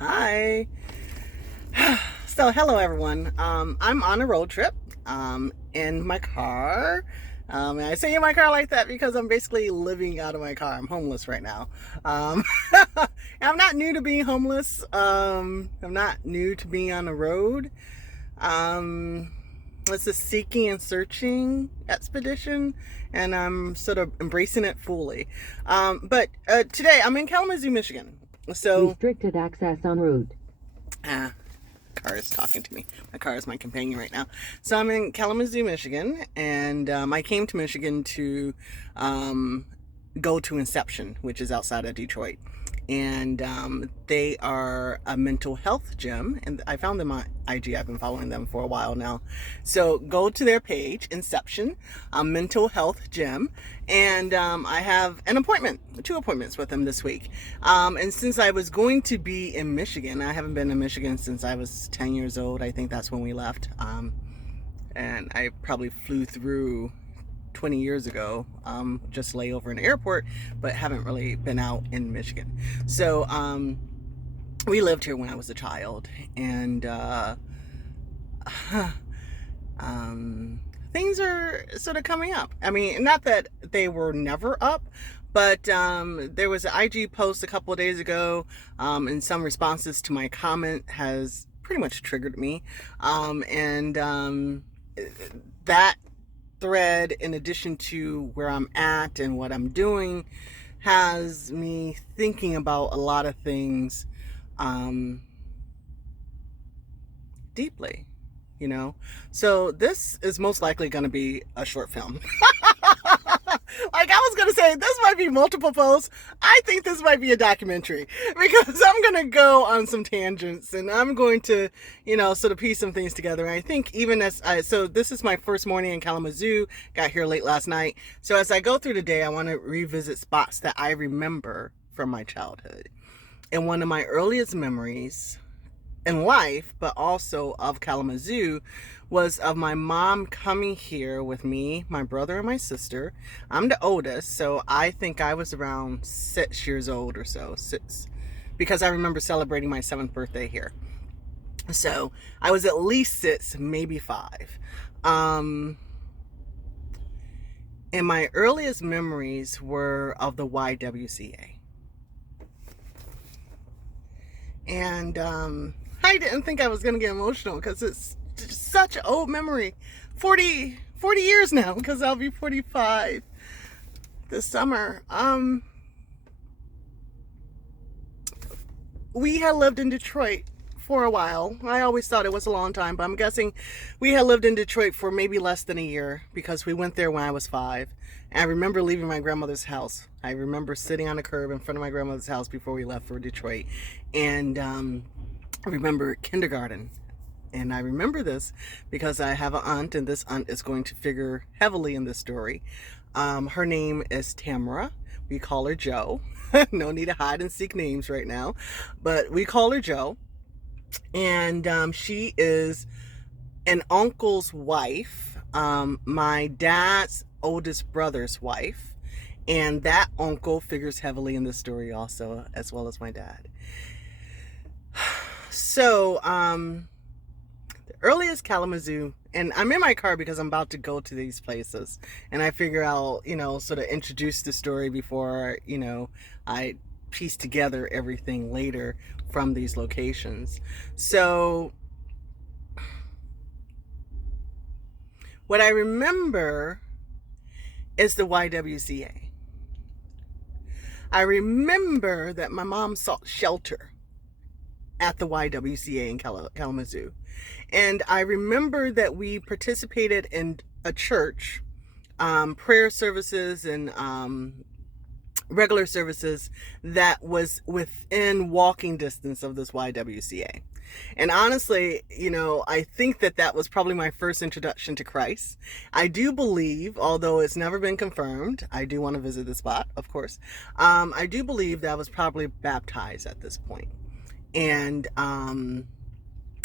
Hi. So, hello everyone. I'm on a road trip in my car. And I say in my car like that because I'm basically living out of my car. I'm homeless right now. Um, I'm not new to being homeless. I'm not new to being on the road. Um, it's a seeking and searching expedition, and I'm sort of embracing it fully. But today I'm in Kalamazoo, Michigan. So, Restricted access en route. ah, car is talking to me. My car is my companion right now. So I'm in Kalamazoo, Michigan, and I came to Michigan to um, go to Inception, which is outside of Detroit. And they are a mental health gym, and I found them on IG. I've been following them for a while now. So go to their page, Inception, a mental health gym, and I have an appointment, 2 appointments with them this week. And since I was going to be in Michigan, I haven't been in Michigan since I was 10 years old. I think that's when we left. And I probably flew through 20 years ago, just lay over in the airport, but haven't really been out in Michigan. So we lived here when I was a child, and things are sort of coming up. I mean, not that they were never up, but there was an IG post a couple of days ago, and some responses to my comment has pretty much triggered me. That thread, in addition to where I'm at and what I'm doing, has me thinking about a lot of things deeply, you know? So this is most likely going to be a short film. Like I was going to say, this might be multiple posts. I think this might be a documentary because I'm going to go on some tangents and I'm going to, sort of piece some things together. And I think even so this is my first morning in Kalamazoo, got here late last night. So as I go through the day, I want to revisit spots that I remember from my childhood. And one of my earliest memories in life, but also of Kalamazoo, was of my mom coming here with me, my brother, and my sister. I'm the oldest, so I think I was around 6 years old or so, 6, because I remember celebrating my 7th birthday here. So I was at least 6, maybe 5. And my earliest memories were of the YWCA. And I didn't think I was going to get emotional because it's such an old memory. 40 years now, because I'll be 45 this summer. We had lived in Detroit for a while. I always thought it was a long time, but I'm guessing we had lived in Detroit for maybe less than a year because we went there when I was 5. And I remember leaving my grandmother's house. I remember sitting on a curb in front of my grandmother's house before we left for Detroit. And I remember kindergarten. And I remember this because I have an aunt, and this aunt is going to figure heavily in this story. Her name is Tamara. We call her Joe. No need to hide and seek names right now, but we call her Joe. And she is an uncle's wife, my dad's oldest brother's wife. And that uncle figures heavily in this story also, as well as my dad. So, the earliest Kalamazoo, and I'm in my car because I'm about to go to these places, and I figure I'll, sort of introduce the story before, I piece together everything later from these locations. So, what I remember is the YWCA. I remember that my mom sought shelter at the YWCA in Kalamazoo. And I remember that we participated in a church, prayer services and regular services that was within walking distance of this YWCA. And honestly, I think that was probably my first introduction to Christ. I do believe, although it's never been confirmed, I do want to visit the spot, of course. I do believe that I was probably baptized at this point. And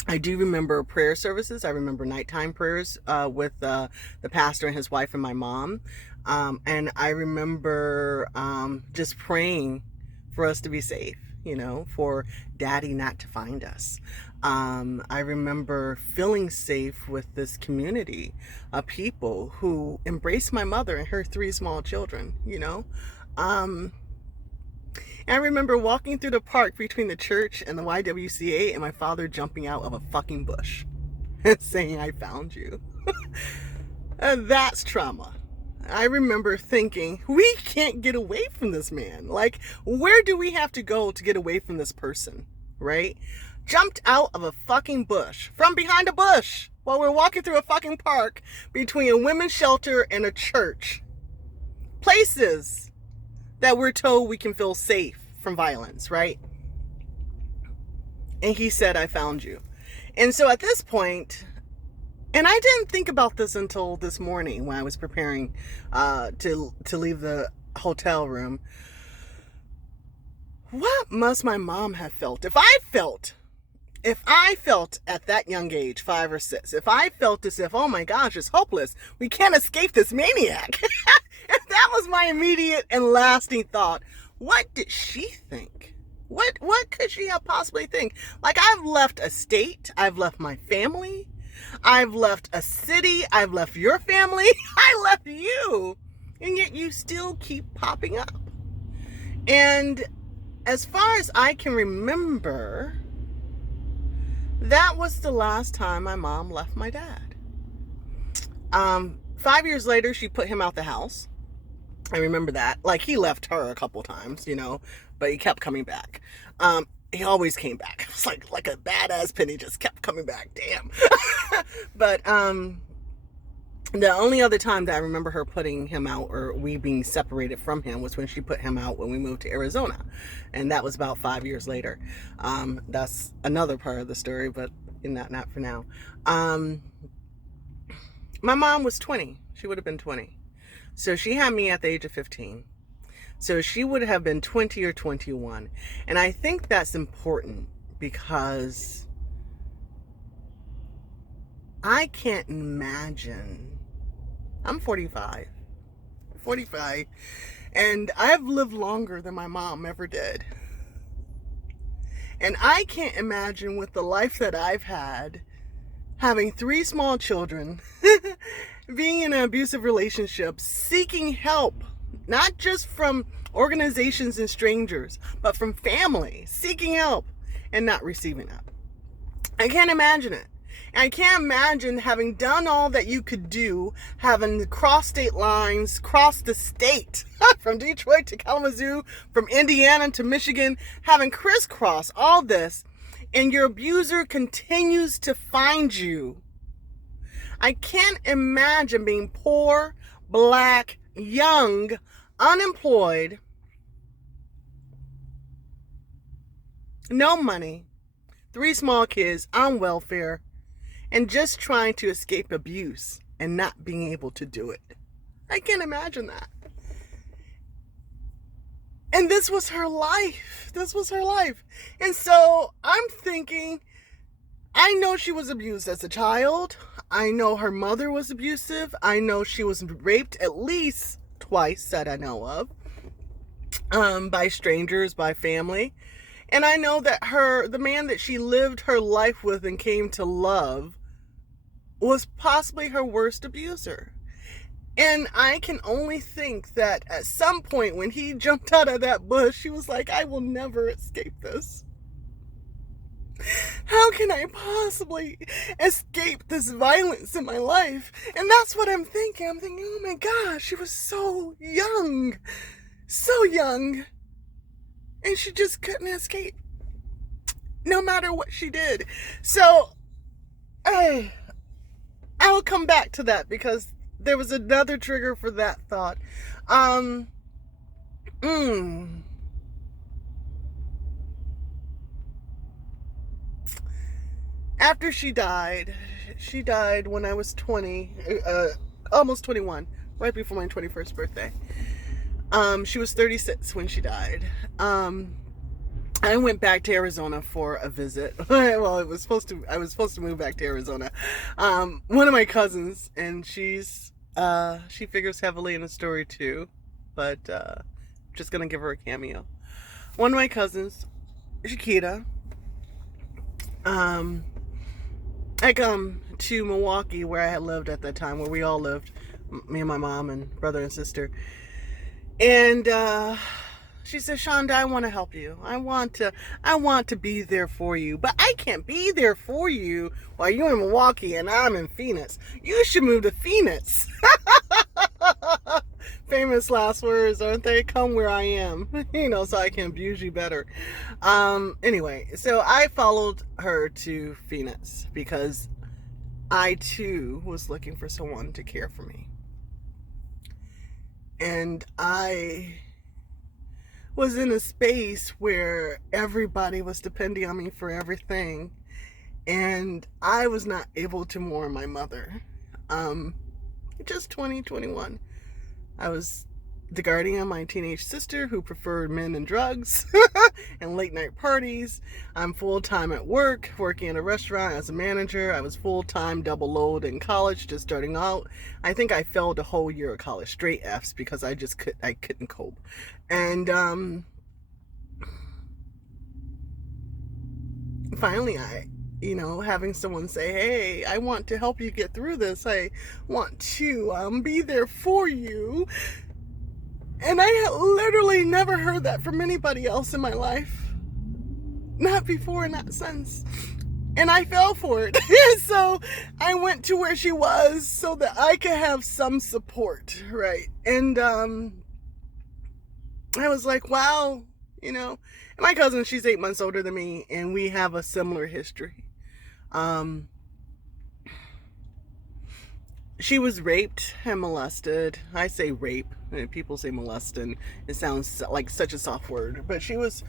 I do remember prayer services. I remember nighttime prayers with the pastor and his wife and my mom. And I remember just praying for us to be safe. for daddy not to find us. I remember feeling safe with this community of people who embraced my mother and her 3 small children. I remember walking through the park between the church and the YWCA and my father jumping out of a fucking bush and saying, "I found you." And that's trauma. I remember thinking, we can't get away from this man. Like, where do we have to go to get away from this person, right? Jumped out of a fucking bush, from behind a bush, while we're walking through a fucking park between a women's shelter and a church. Places that we're told we can feel safe from violence, right? And he said, "I found you." And so at this point, and I didn't think about this until this morning when I was preparing to leave the hotel room. What must my mom have felt? If I felt at that young age, 5 or 6, if I felt as if, oh my gosh, it's hopeless, we can't escape this maniac. If that was my immediate and lasting thought, what did she think? What could she have possibly think? Like, I've left a state, I've left my family, I've left a city, I've left your family, I left you, and yet you still keep popping up. And as far as I can remember, that was the last time my mom left my dad. 5 years later, she put him out the house. I remember that. Like, he left her a couple times, but he kept coming back. He always came back. It's like a badass penny, just kept coming back. Damn. But the only other time that I remember her putting him out, or we being separated from him, was when she put him out when we moved to Arizona. And that was about 5 years later. That's another part of the story, but not for now. My mom was 20. She would have been 20. So she had me at the age of 15. So she would have been 20 or 21. And I think that's important because I can't imagine. I'm 45. And I've lived longer than my mom ever did. And I can't imagine, with the life that I've had, having 3 small children, being in an abusive relationship, seeking help, not just from organizations and strangers, but from family, seeking help and not receiving it. I can't imagine it. And I can't imagine having done all that you could do, having crossed state lines, crossed the state, from Detroit to Kalamazoo, from Indiana to Michigan, having crisscrossed all this, and your abuser continues to find you. I can't imagine being poor, black, young, unemployed, no money, 3 small kids on welfare, and just trying to escape abuse and not being able to do it. I can't imagine that. And this was her life. And so I'm thinking, I know she was abused as a child. I know her mother was abusive. I know she was raped at least twice that I know of, by strangers, by family. And I know that the man that she lived her life with and came to love, was possibly her worst abuser. And I can only think that at some point when he jumped out of that bush, she was like, I will never escape this. How can I possibly escape this violence in my life? And that's what I'm thinking. I'm thinking, oh my gosh, she was so young. And she just couldn't escape, no matter what she did. So, I'll come back to that because there was another trigger for that thought. After she died when I was 20, almost 21, right before my 21st birthday. She was 36 when she died. I went back to Arizona for a visit. Well, I was supposed to move back to Arizona. One of my cousins, and she figures heavily in the story too, but just gonna give her a cameo. One of my cousins Shakita. I come to Milwaukee, where I had lived at that time, where we all lived, me and my mom and brother and sister. And she said, Shonda, I want to help you. I want to be there for you, but I can't be there for you while you're in Milwaukee and I'm in Phoenix. You should move to Phoenix. Famous last words, aren't they? Come where I am, so I can abuse you better. Anyway, so I followed her to Phoenix because I too was looking for someone to care for me. And I was in a space where everybody was depending on me for everything. And I was not able to mourn my mother. Just 2021. I was the guardian of my teenage sister who preferred men and drugs and late night parties. I'm full-time at work, working in a restaurant as a manager. I was full-time double load in college, just starting out. I think I failed a whole year of college, straight F's, because I couldn't cope. And finally having someone say, hey, I want to help you get through this. I want to be there for you. And I had literally never heard that from anybody else in my life. Not before in that sense. And I fell for it. So I went to where she was so that I could have some support, right? And I was like, wow, And my cousin, she's 8 months older than me, and we have a similar history. She was raped and molested. I say rape. People say molested. It sounds like such a soft word. But she was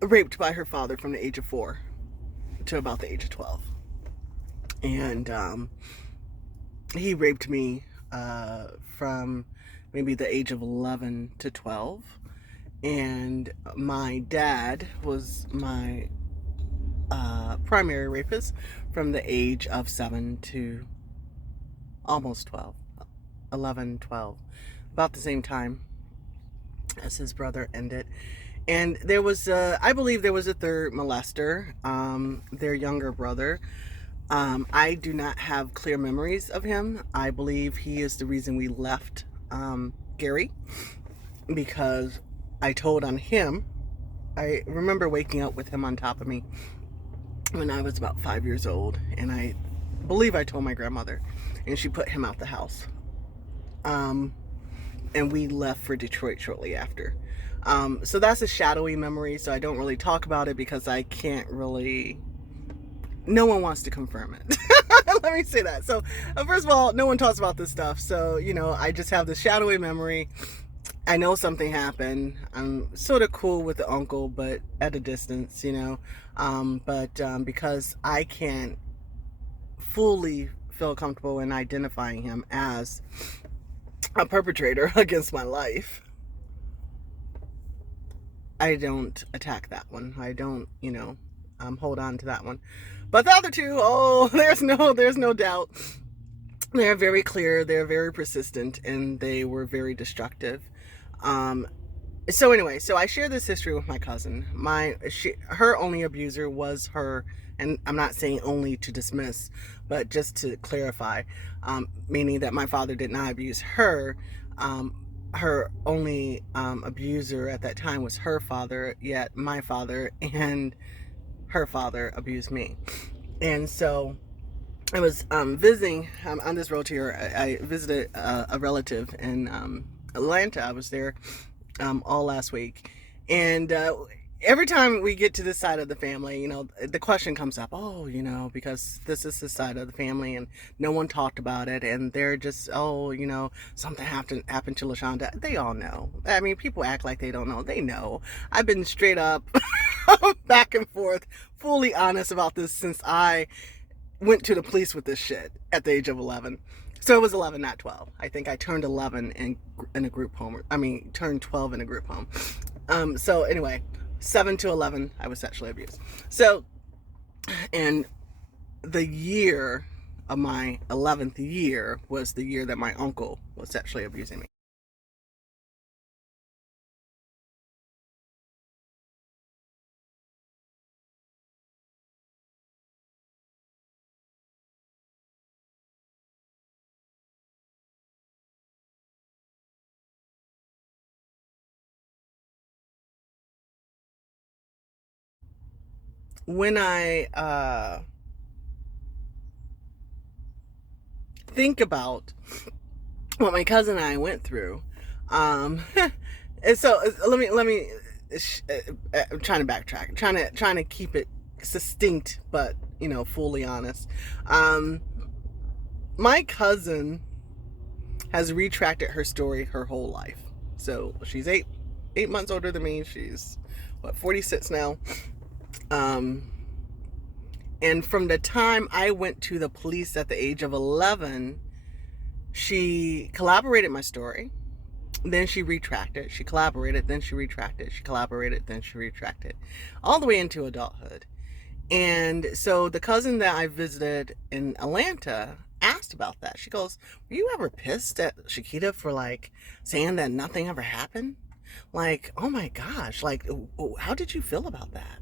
raped by her father from the age of 4 to about the age of 12. And he raped me from maybe the age of 11 to 12. And my dad was my primary rapist from the age of 7 to almost 12, 11, 12, about the same time as his brother ended. And there was, I believe there was a third molester, their younger brother. I do not have clear memories of him. I believe he is the reason we left Gary, because I told on him. I remember waking up with him on top of me when I was about 5 years old, and I believe I told my grandmother, and she put him out the house. And we left for Detroit shortly after. So that's a shadowy memory, so I don't really talk about it because I can't really, no one wants to confirm it. Let me say that. So first of all, no one talks about this stuff, so I just have this shadowy memory. I know something happened. I'm sort of cool with the uncle, but at a distance, because I can't fully feel comfortable in identifying him as a perpetrator against my life, I don't attack that one. I don't, hold on to that one. But the other two, there's no doubt. They're very clear, they're very persistent, and they were very destructive. So anyway, so I share this history with my cousin. Her only abuser was her, and I'm not saying only to dismiss, but just to clarify, meaning that my father did not abuse her. Her only abuser at that time was her father, yet my father and her father abused me. And so I was visiting on this road here. I visited a relative in Atlanta. I was there all last week, and every time we get to this side of the family, the question comes up, because this is the side of the family and no one talked about it, and they're just, something happened to LaShonda. They all know. I mean, people act like they don't know. They know. I've been straight up back and forth, fully honest about this since I went to the police with this shit at the age of 11. So it was 11, not 12. I think I turned 11 in a group home. Turned 12 in a group home. So anyway, 7 to 11, I was sexually abused. So, and the year of my 11th year was the year that my uncle was sexually abusing me. when I think about what my cousin and I went through, and so let me I'm trying to backtrack, trying to keep it succinct, but fully honest. My cousin has retracted her story her whole life. So she's eight months older than me. She's 46 now. And from the time I went to the police at the age of 11, she collaborated my story. Then she retracted. She collaborated. Then she retracted. She collaborated. Then she retracted. All the way into adulthood. And so the cousin that I visited in Atlanta asked about that. She goes, were you ever pissed at Shakita for like saying that nothing ever happened? Like, oh my gosh, like, how did you feel about that?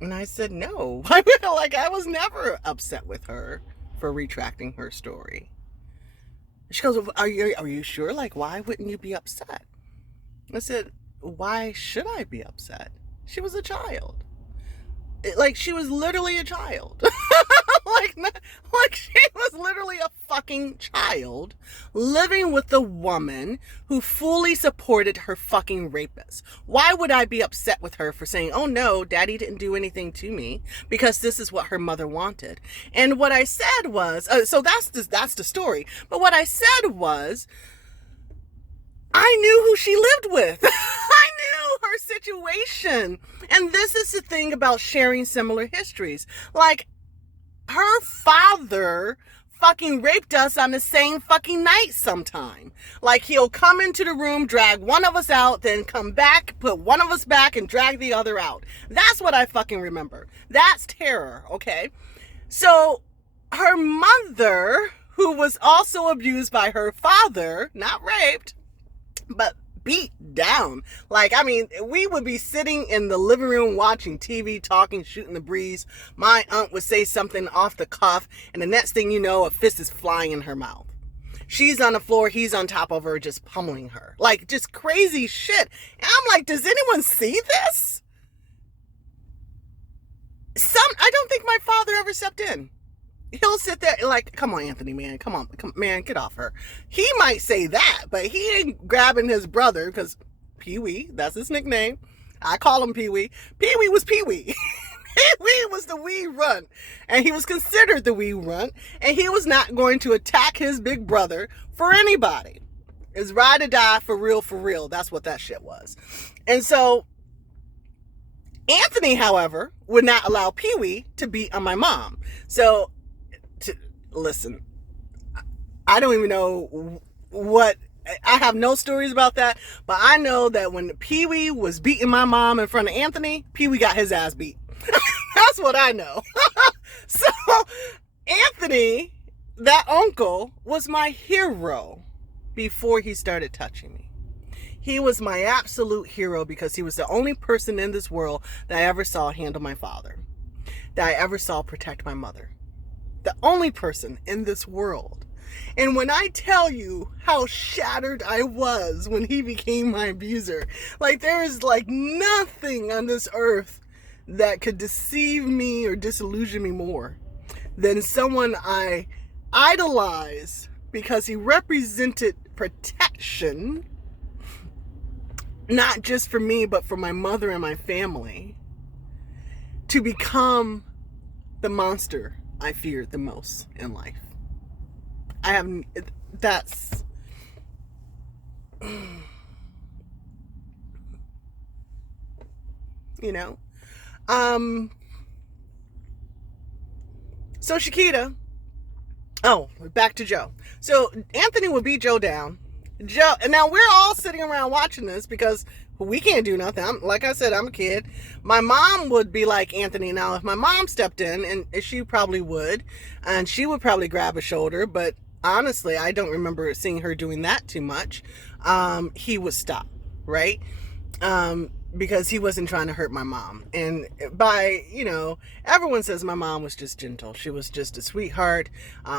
And I said, no. Like, I was never upset with her for retracting her story. She goes, are you sure? Like, why wouldn't you be upset? I said, why should I be upset? She was a child. Like, she was literally a child. like she was literally a fucking child living with a woman who fully supported her fucking rapist. Why would I be upset with her for saying, oh no, daddy didn't do anything to me, because this is what her mother wanted? And what I said was, so that's the story. But what I said was, I knew who she lived with. I knew her situation. And this is the thing about sharing similar histories. Like, her father fucking raped us on the same fucking night sometime. Like, he'll come into the room, drag one of us out, then come back, put one of us back, and drag the other out. That's what I fucking remember. That's terror, okay? So, her mother, who was also abused by her father, not raped, but beat down. Like, I mean, we would be sitting in the living room watching TV, talking, shooting the breeze. My aunt would say something off the cuff, and the next thing you know, a fist is flying in her mouth. She's on the floor, he's on top of her, just pummeling her. Like, just crazy shit. And I'm like, does anyone see this? I don't think my father ever stepped in. He'll sit there like, come on, Anthony, man. Come on, man, get off her. He might say that, but he ain't grabbing his brother, because Pee-wee, that's his nickname. I call him Pee-wee. Pee-wee was Pee-wee. Pee-wee was the wee runt. And he was considered the wee runt. And he was not going to attack his big brother for anybody. It's ride or die, for real, for real. That's what that shit was. And so Anthony, however, would not allow Pee-wee to beat on my mom. So, listen, I don't even know what, I have no stories about that, but I know that when Pee-wee was beating my mom in front of Anthony, Pee-wee got his ass beat. That's what I know. So, Anthony, that uncle, was my hero before he started touching me. He was my absolute hero because he was the only person in this world that I ever saw handle my father, that I ever saw protect my mother. The only person in this world. And when I tell you how shattered I was when he became my abuser, like, there is like nothing on this earth that could deceive me or disillusion me more than someone I idolize because he represented protection, not just for me, but for my mother and my family, to become the monster I feared the most in life. That's, you know, so Shakita, back to Joe. So Anthony would beat Joe down. Joe, and now we're all sitting around watching this because we can't do nothing. Like I said, I'm a kid. My mom would be like Anthony now. If my mom stepped in, and she probably would, and she would probably grab a shoulder, but honestly, I don't remember seeing her doing that too much. He would stop, right? Because he wasn't trying to hurt my mom. And everyone says my mom was just gentle. She was just a sweetheart.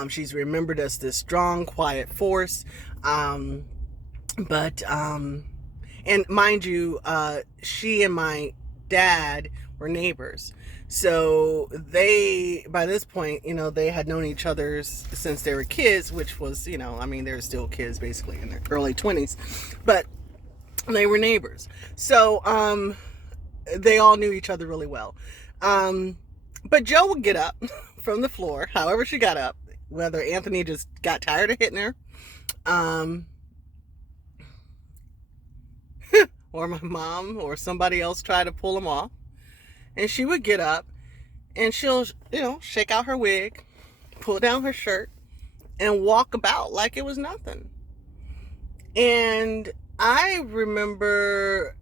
She's remembered as this strong, quiet force. And mind you, she and my dad were neighbors. So they, by this point, they had known each other since they were kids, which was, I mean, they're still kids basically in their early 20s, but they were neighbors. So they all knew each other really well. But Jo would get up from the floor, however she got up, whether Anthony just got tired of hitting her, or my mom or somebody else tried to pull him off. And she would get up and she'll, shake out her wig, pull down her shirt, and walk about like it was nothing. And I remember,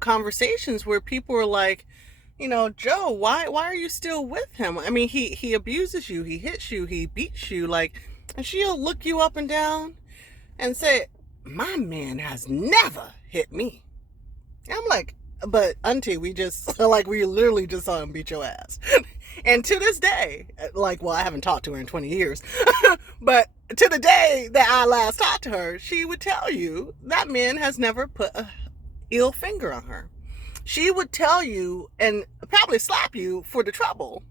conversations where people were like, Jo, why are you still with him? I mean, he abuses you, he hits you, he beats you, like, and she'll look you up and down and say, my man has never hit me. And I'm like, but auntie, we literally just saw him beat your ass. And to this day, I haven't talked to her in 20 years, but to the day that I last talked to her, she would tell you that man has never put a ill finger on her. She would tell you and probably slap you for the trouble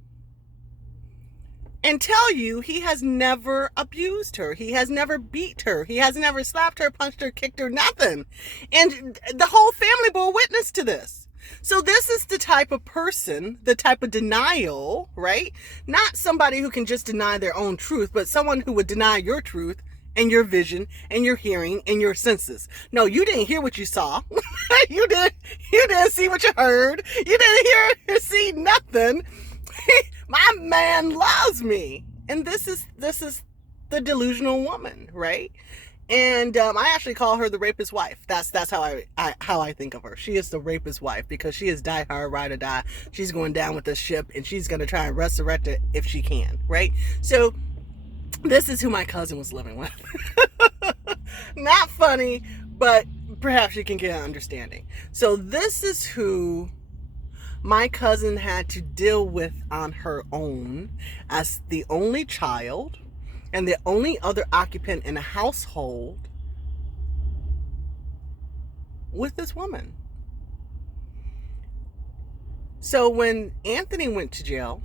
and tell you he has never abused her. He has never beat her. He has never slapped her, punched her, kicked her, nothing. And the whole family bore witness to this. So this is the type of person, the type of denial, right? Not somebody who can just deny their own truth, but someone who would deny your truth and your vision and your hearing and your senses. No, you didn't hear what you saw. You didn't see what you heard. You didn't hear or see nothing. My man loves me. And this is the delusional woman, right? And I actually call her the rapist wife. That's how I think of her. She is the rapist wife because she is die hard, ride or die. She's going down with the ship and she's going to try and resurrect it if she can, right? So this is who my cousin was living with. Not funny, but perhaps you can get an understanding. So this is who my cousin had to deal with on her own as the only child and the only other occupant in the household with this woman. So when Anthony went to jail,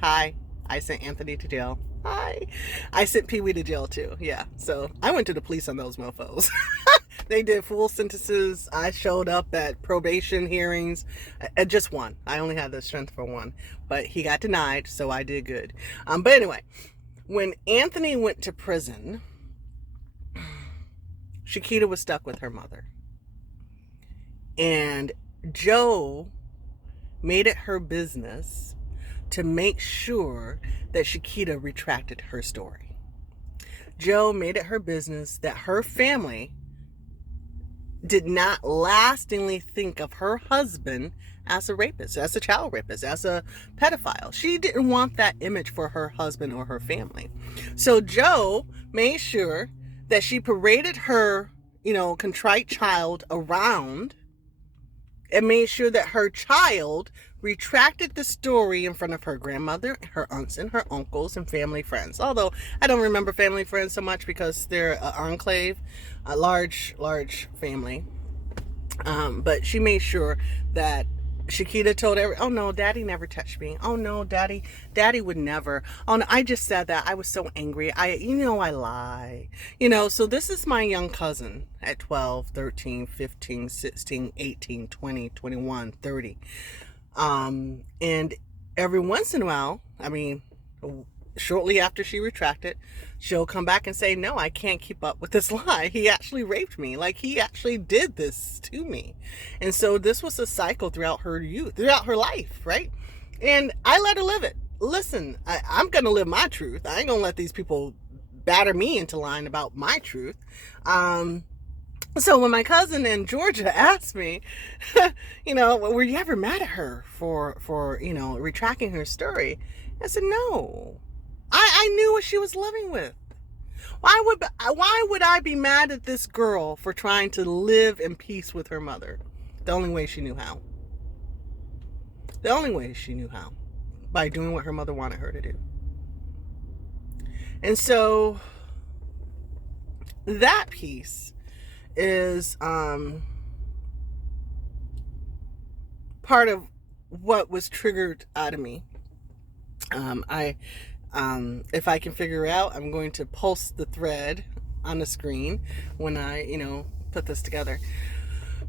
hi, I sent Anthony to jail. Hi, I sent Pee Wee to jail too. Yeah, so I went to the police on those mofos. They did full sentences. I showed up at probation hearings. Just one. I only had the strength for one, but he got denied, so I did good. But anyway, when Anthony went to prison, Shakita was stuck with her mother. And Jo made it her business to make sure that Shakita retracted her story. Jo made it her business that her family did not lastingly think of her husband as a rapist, as a child rapist, as a pedophile. She didn't want that image for her husband or her family. So Jo made sure that she paraded her, contrite child around and made sure that her child retracted the story in front of her grandmother, her aunts, and her uncles and family friends. Although I don't remember family friends so much because they're an enclave, a large family. But she made sure that Shakita told oh no, Daddy never touched me. Oh no, Daddy would never. Oh no, I just said that. I was so angry. I lie. So this is my young cousin at 12, 13, 15, 16, 18, 20, 21, 30. And every once in a while, shortly after she retracted, she'll come back and say, no, I can't keep up with this lie. He actually raped me. Like, he actually did this to me. And so this was a cycle throughout her youth, throughout her life, right? And I let her live it. Listen, I'm going to live my truth. I ain't going to let these people batter me into lying about my truth. So when my cousin in Georgia asked me, were you ever mad at her for retracting her story? I said, no. I knew what she was living with. Why would I be mad at this girl for trying to live in peace with her mother? The only way she knew how. The only way she knew how. By doing what her mother wanted her to do. And so that piece is part of what was triggered out of me. If I can figure out, I'm going to post the thread on the screen when I, put this together.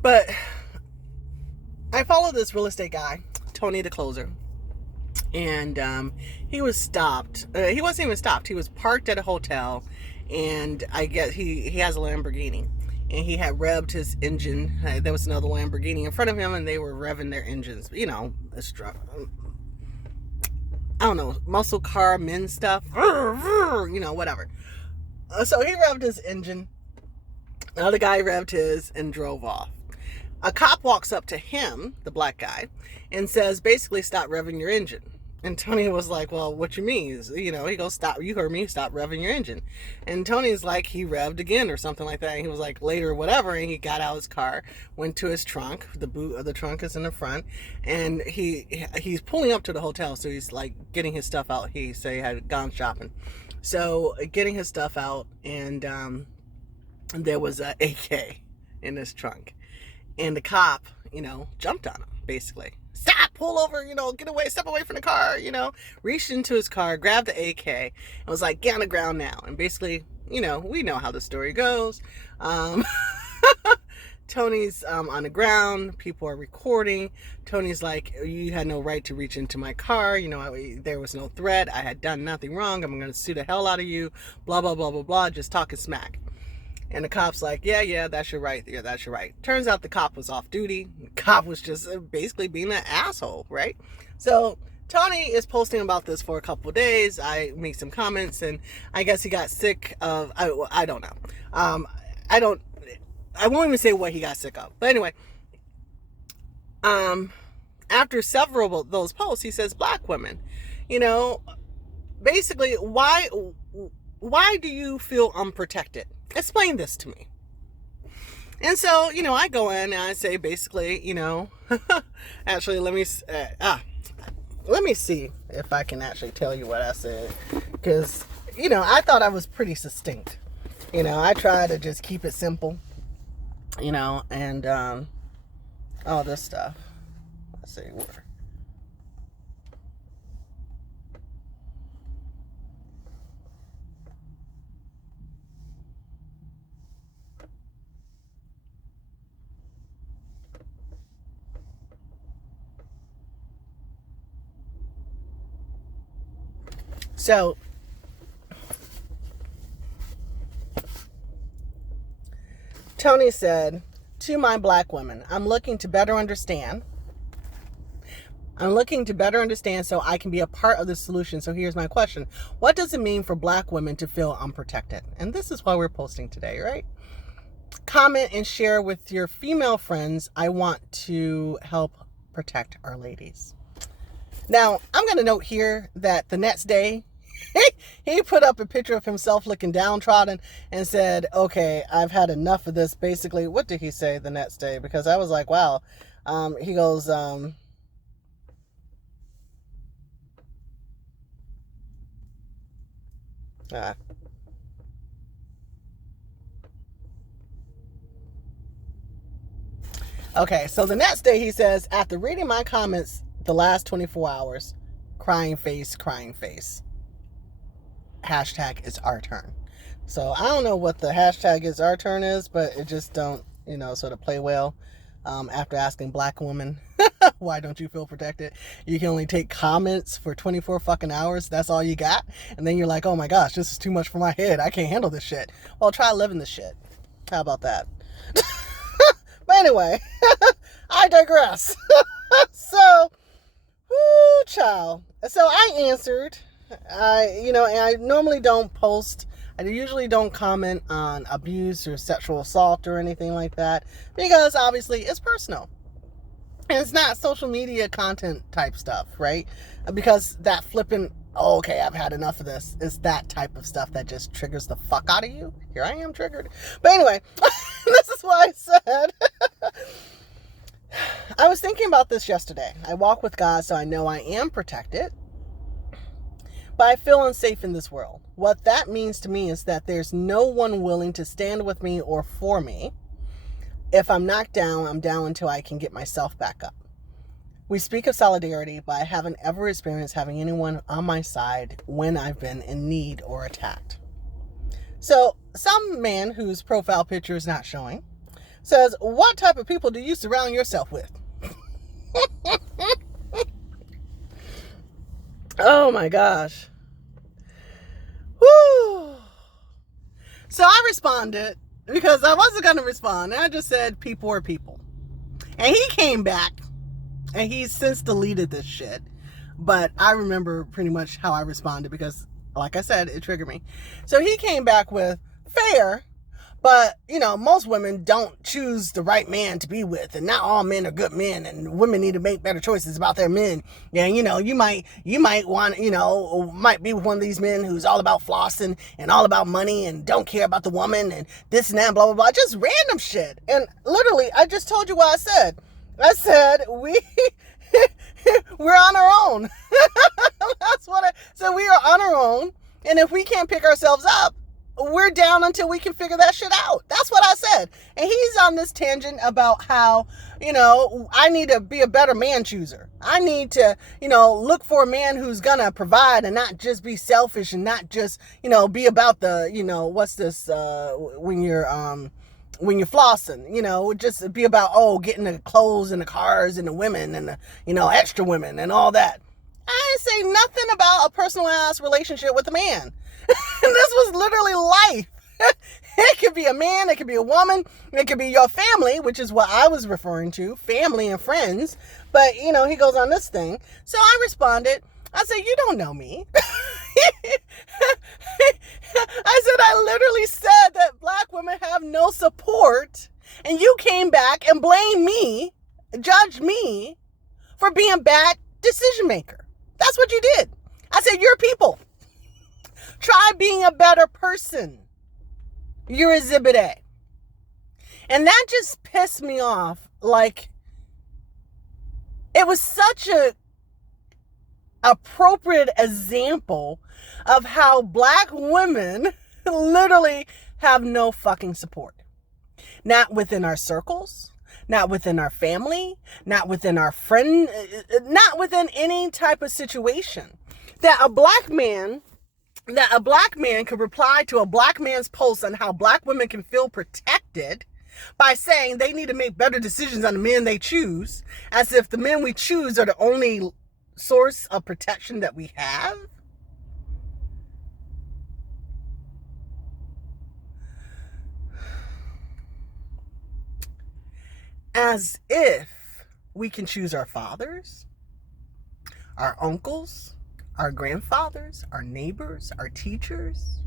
But I follow this real estate guy, Tony the Closer, and he was stopped. He wasn't even stopped. He was parked at a hotel, and I guess he has a Lamborghini, and he had revved his engine. There was another Lamborghini in front of him, and they were revving their engines. I don't know, muscle car, men stuff, whatever. So he revved his engine. The other guy revved his and drove off. A cop walks up to him, the black guy, and says, basically, stop revving your engine. And Tony was like, well, what you mean? He goes, stop, you heard me, stop revving your engine. And Tony's like, he revved again or something like that. And he was like, later, whatever. And he got out of his car, went to his trunk. The boot of the trunk is in the front. And he's pulling up to the hotel. So he's like getting his stuff out. He said he had gone shopping. So getting his stuff out, and there was an AK in his trunk. And the cop, jumped on him, basically. Stop, pull over, get away, step away from the car, reached into his car, grabbed the AK, and was like, get on the ground now. And basically, we know how the story goes. Tony's on the ground, people are recording. Tony's like, you had no right to reach into my car, there was no threat, I had done nothing wrong, I'm going to sue the hell out of you, blah, blah, blah, blah, blah, just talking smack. And the cop's like, yeah, that's your right. Yeah, that's your right. Turns out the cop was off duty. The cop was just basically being an asshole, right? So Tony is posting about this for a couple of days. I make some comments, and I guess he got sick of, I don't know. I won't even say what he got sick of. But anyway, after several of those posts, he says, black women, basically, why do you feel unprotected? Explain this to me. And so, I go in and I say, basically, actually, let me see if I can actually tell you what I said. Because, I thought I was pretty succinct. I try to just keep it simple, and all this stuff. Let's see where. So, Tony said, to my black women, I'm looking to better understand so I can be a part of the solution. So here's my question. What does it mean for black women to feel unprotected? And this is why we're posting today, right? Comment and share with your female friends. I want to help protect our ladies. Now, I'm going to note here that the next day, he put up a picture of himself looking downtrodden and said, okay, I've had enough of this. Basically, what did he say the next day? Because I was like, wow. He goes, okay, so the next day he says, after reading my comments the last 24 hours, crying face. Hashtag it's our turn. So I don't know what the hashtag is our turn is, but it just don't, sort of play well. After asking black women, why don't you feel protected? You can only take comments for 24 fucking hours. That's all you got. And then you're like, oh my gosh, this is too much for my head. I can't handle this shit. Well, try living this shit. How about that? But anyway, I digress. So, whoo, child. So I answered. And I normally don't post. I usually don't comment on abuse or sexual assault or anything like that, because obviously it's personal. And it's not social media content type stuff, right? Because that flipping, oh, okay, I've had enough of this, is that type of stuff that just triggers the fuck out of you. Here I am triggered. But anyway, this is why I said, I was thinking about this yesterday. I walk with God, so I know I am protected. But I feel unsafe in this world. What that means to me is that there's no one willing to stand with me or for me. If I'm knocked down, I'm down until I can get myself back up. We speak of solidarity, but I haven't ever experienced having anyone on my side when I've been in need or attacked. So, some man whose profile picture is not showing says, what type of people do you surround yourself with? Oh my gosh. Woo. So I responded because I wasn't going to respond. I just said people are people. And he came back and he's since deleted this shit. But I remember pretty much how I responded because, like I said, it triggered me. So he came back with, fair, but, you know, most women don't choose the right man to be with, and not all men are good men, and women need to make better choices about their men. And, you know, you might want, you know, might be with one of these men who's all about flossing and all about money and don't care about the woman and this and that, blah, blah, blah. Just random shit. And literally, I just told you what I said. I said, we're on our own. That's what I said. We are on our own. And if we can't pick ourselves up, we're down until we can figure that shit out. That's what I said. And he's on this tangent about how, you know, I need to be a better man chooser. I need to, you know, look for a man who's gonna provide and not just be selfish and not just, you know, be about the, you know, what's this, when you're flossing, you know, just be about, oh, getting the clothes and the cars and the women and the, you know, extra women and all that. I didn't say nothing about a personal-ass relationship with a man. And this was literally life. It could be a man, it could be a woman, it could be your family, which is what I was referring to, family and friends. But, you know, he goes on this thing. So I responded. I said, you don't know me. I said, I literally said that black women have no support. And you came back and blamed me, judged me for being a bad decision maker. That's what you did. I said, you're people. Try being a better person. You're exhibit A. And that just pissed me off. Like, it was such a appropriate example of how black women literally have no fucking support. Not within our circles, not within our family, not within our friend, not within any type of situation. That a black man could reply to a black man's post on how black women can feel protected by saying they need to make better decisions on the men they choose, as if the men we choose are the only source of protection that we have. As if we can choose our fathers, our uncles, our grandfathers, our neighbors, our teachers.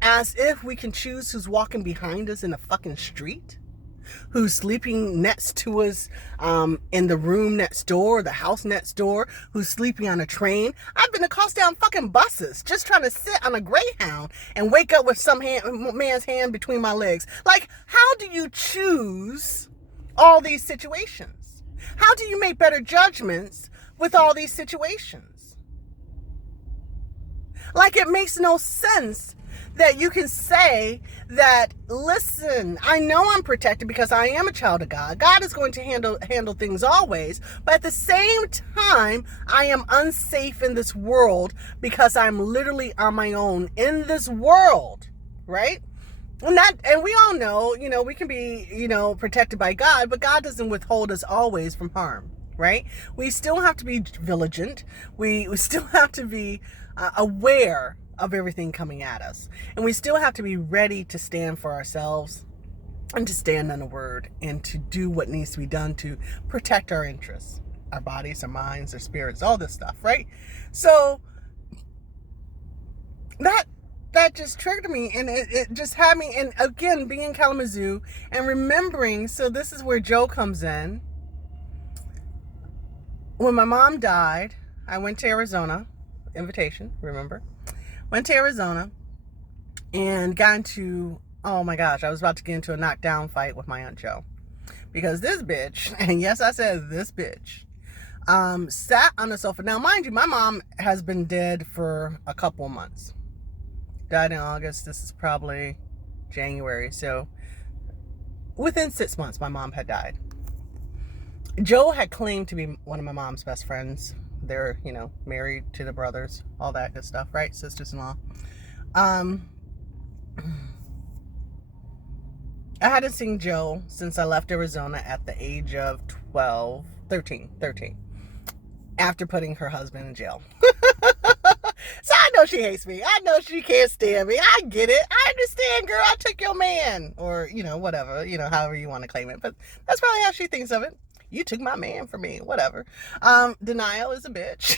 As if we can choose who's walking behind us in the fucking street, who's sleeping next to us in the room next door, the house next door, who's sleeping on a train. I've been to cost down fucking buses just trying to sit on a Greyhound and wake up with some man's hand between my legs. Like, how do you choose all these situations? How do you make better judgments with all these situations? Like, it makes no sense that you can say that, listen, I know I'm protected because I am a child of God. God is going to handle things always. But at the same time, I am unsafe in this world because I'm literally on my own in this world, right? And we all know, we can be, protected by God, but God doesn't withhold us always from harm, right? We still have to be vigilant. We still have to be aware of everything coming at us. And we still have to be ready to stand for ourselves and to stand on the word and to do what needs to be done to protect our interests, our bodies, our minds, our spirits, all this stuff, right? So that just triggered me, and it just had me, and again, being in Kalamazoo and remembering, so this is where Joe comes in. When my mom died, I went to Arizona, invitation, remember? Went to Arizona and got into, oh my gosh, I was about to get into a knockdown fight with my Aunt Joe. Because this bitch, and yes, I said this bitch, sat on the sofa. Now, mind you, my mom has been dead for a couple of months. Died in August. This is probably January. So within 6 months, my mom had died. Joe had claimed to be one of my mom's best friends. They're, married to the brothers, all that good stuff, right? Sisters-in-law. I hadn't seen Joe since I left Arizona at the age of 13, after putting her husband in jail. So I know she hates me. I know she can't stand me. I get it. I understand, girl. I took your man. Or, whatever, however you want to claim it. But that's probably how she thinks of it. You took my man for me. Whatever. Denial is a bitch.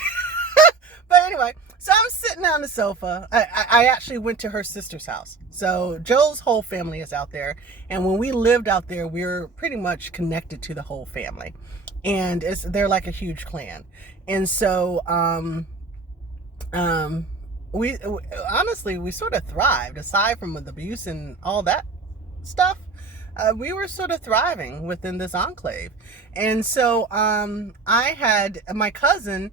But anyway, so I'm sitting on the sofa. I actually went to her sister's house. So Joe's whole family is out there. And when we lived out there, we were pretty much connected to the whole family. And they're like a huge clan. And so, we honestly, we sort of thrived. Aside from the abuse and all that stuff, we were sort of thriving within this enclave. And so, I had my cousin,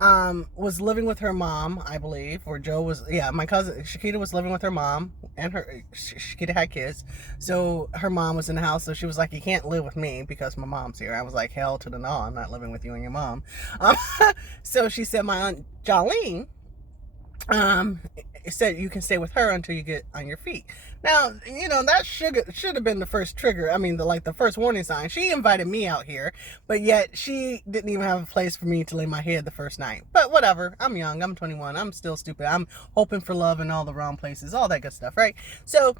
was living with her mom, I believe, or Joe was, my cousin Shakita was living with her mom, and Shakita had kids, so her mom was in the house. So she was like, you can't live with me because my mom's here. I was like, hell to the no, I'm not living with you and your mom. So she said, my aunt Jolene said you can stay with her until you get on your feet. Now, that should have been the first trigger. I mean, the first warning sign. She invited me out here, but yet she didn't even have a place for me to lay my head the first night. But whatever. I'm young. I'm 21. I'm still stupid. I'm hoping for love in all the wrong places. All that good stuff, right? So,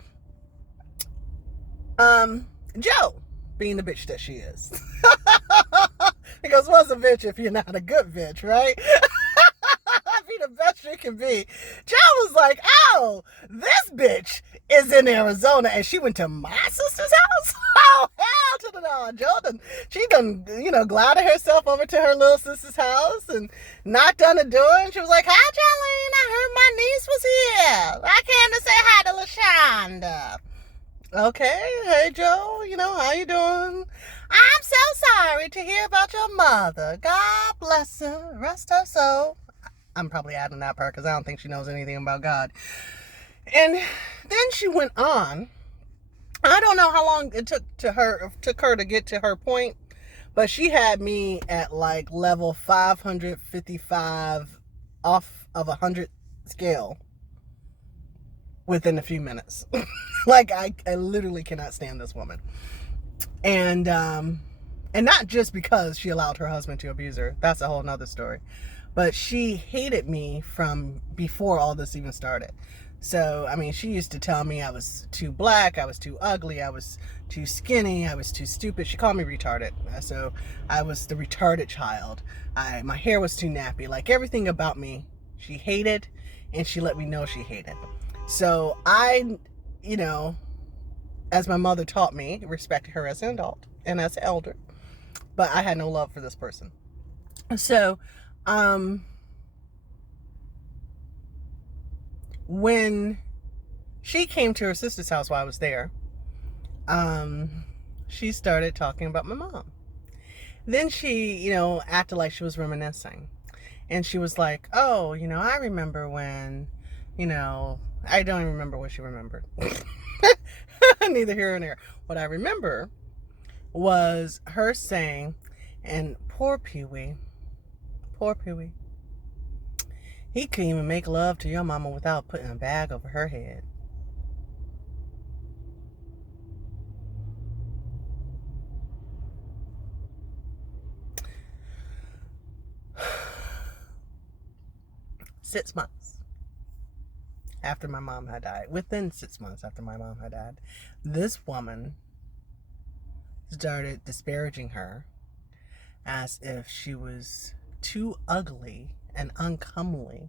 Joe, being the bitch that she is. Because what's a bitch if you're not a good bitch, right? Be the best you can be. Joe was like, oh, this bitch is in Arizona and she went to my sister's house? Oh, hell to the no. Joe she done, glided herself over to her little sister's house and knocked on the door, and she was like, hi, Jolene, I heard my niece was here. I came to say hi to LaShonda. Okay, hey Joe, how you doing? I'm so sorry to hear about your mother. God bless her, rest her soul. I'm probably adding that part because I don't think she knows anything about God. And then she went on. I don't know how long it took her to get to her point, but she had me at like level 555 off of 100 scale within a few minutes. Like I literally cannot stand this woman. And not just because she allowed her husband to abuse her. That's a whole nother story. But she hated me from before all this even started. So, I mean, she used to tell me I was too black, I was too ugly, I was too skinny, I was too stupid. She called me retarded. So I was the retarded child. My hair was too nappy. Like everything about me, she hated, and she let me know she hated. So I, as my mother taught me, respected her as an adult and as an elder. But I had no love for this person. So, when she came to her sister's house while I was there, she started talking about my mom. Then she, acted like she was reminiscing. And she was like, oh, I remember when, I don't even remember what she remembered. Neither here nor there. What I remember was her saying, and poor Pee-wee, he couldn't even make love to your mama without putting a bag over her head. Six months after my mom had died, within 6 months after my mom had died, this woman started disparaging her as if she was too ugly and uncomely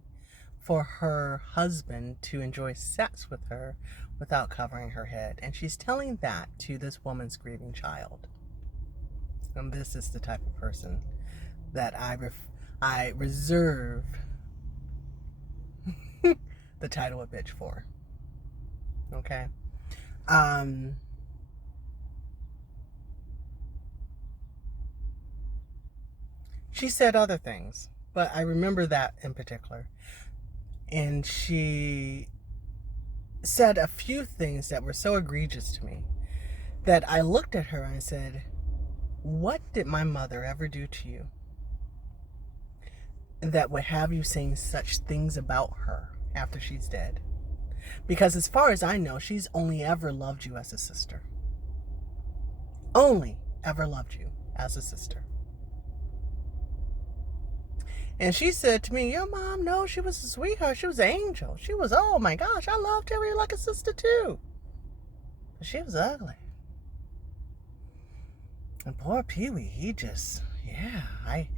for her husband to enjoy sex with her without covering her head. And she's telling that to this woman's grieving child. And this is the type of person that I reserve the title of bitch for. Okay? She said other things, but I remember that in particular. And she said a few things that were so egregious to me that I looked at her and I said, what did my mother ever do to you that would have you saying such things about her after she's dead? Because as far as I know, she's only ever loved you as a sister. Only ever loved you as a sister. And she said to me, your mom, no, she was a sweetheart. She was an angel. She was, oh my gosh, I loved Terry like a sister too. But she was ugly. And poor Pee-wee, he just, yeah, I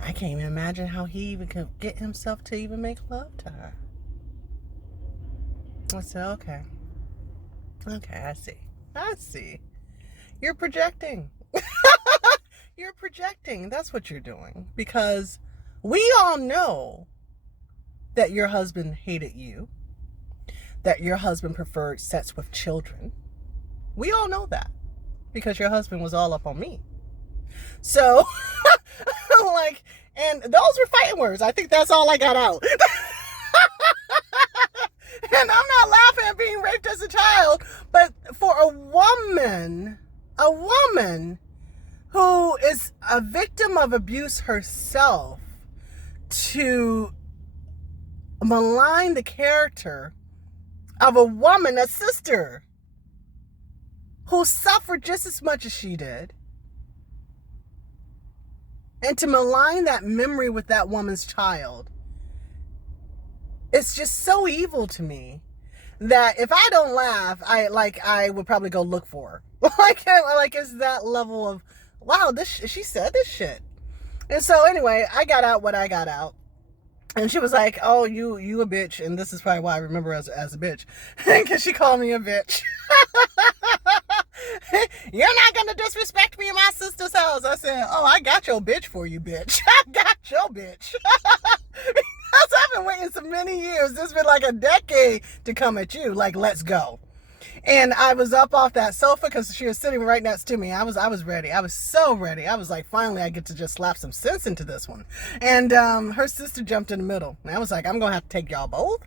can't even imagine how he even could get himself to even make love to her. I said, okay. Okay, I see. You're projecting. You're projecting. That's what you're doing. Because we all know that your husband hated you, that your husband preferred sex with children. We all know that because your husband was all up on me. So, like, and those were fighting words. I think that's all I got out. And I'm not laughing at being raped as a child, but for a woman who is a victim of abuse herself to malign the character of a woman, a sister, who suffered just as much as she did, and to malign that memory with that woman's child, it's just so evil to me that if I don't laugh, I would probably go look for her. like it's that level of, wow, she said this shit. And so anyway, I got out what I got out. And she was like, oh, you a bitch. And this is probably why I remember her as a bitch. Because she called me a bitch. You're not going to disrespect me in my sister's house. I said, oh, I got your bitch for you, bitch. I got your bitch. Because I've been waiting so many years. It's been like a decade to come at you. Like, let's go. And I was up off that sofa because she was sitting right next to me. I was ready. I was so ready. I was like, finally, I get to just slap some sense into this one. And her sister jumped in the middle. And I was like, I'm going to have to take y'all both.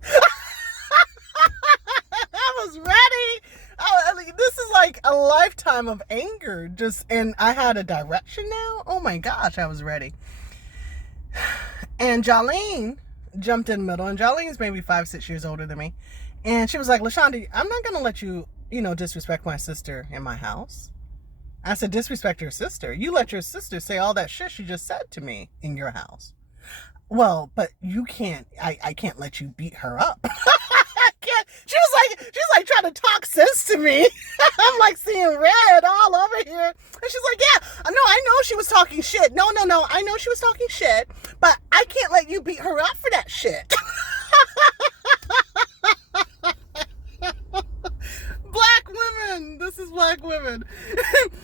I was ready. This is like a lifetime of anger. And I had a direction now. Oh my gosh, I was ready. And Jolene jumped in the middle. And Jolene's maybe 5-6 years older than me. And she was like, LaShonda, I'm not going to let you, disrespect my sister in my house. I said, disrespect your sister? You let your sister say all that shit she just said to me in your house. Well, but you can't, I can't let you beat her up. I can't. She was like trying to talk sense to me. I'm like seeing red all over here. And she's like, yeah, no, I know she was talking shit. No, I know she was talking shit, but I can't let you beat her up for that shit. Black women. This is black women.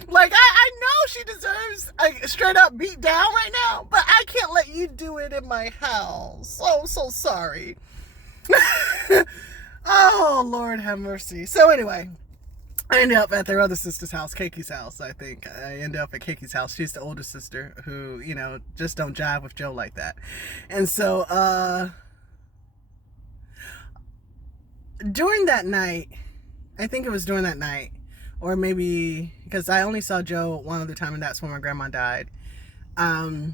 Like, I know she deserves a straight up beat down right now, but I can't let you do it in my house. Oh, so sorry. Oh, Lord have mercy. So anyway, I ended up at their other sister's house, Keki's house, I think. I ended up at Keki's house. She's the older sister who, just don't jive with Joe like that. And so, during that night, I think it was during that night, or maybe because I only saw Joe one other time, and that's when my grandma died. I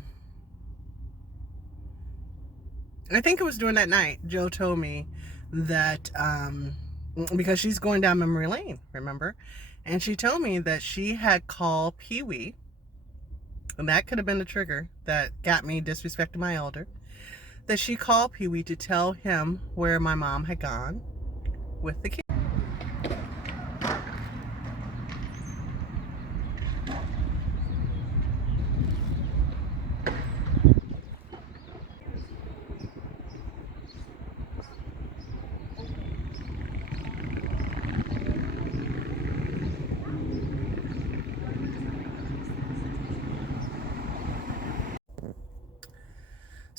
think it was during that night, Joe told me that, because she's going down memory lane, remember? And she told me that she had called Pee-wee, and that could have been the trigger that got me disrespecting my elder, that she called Pee-wee to tell him where my mom had gone with the kid.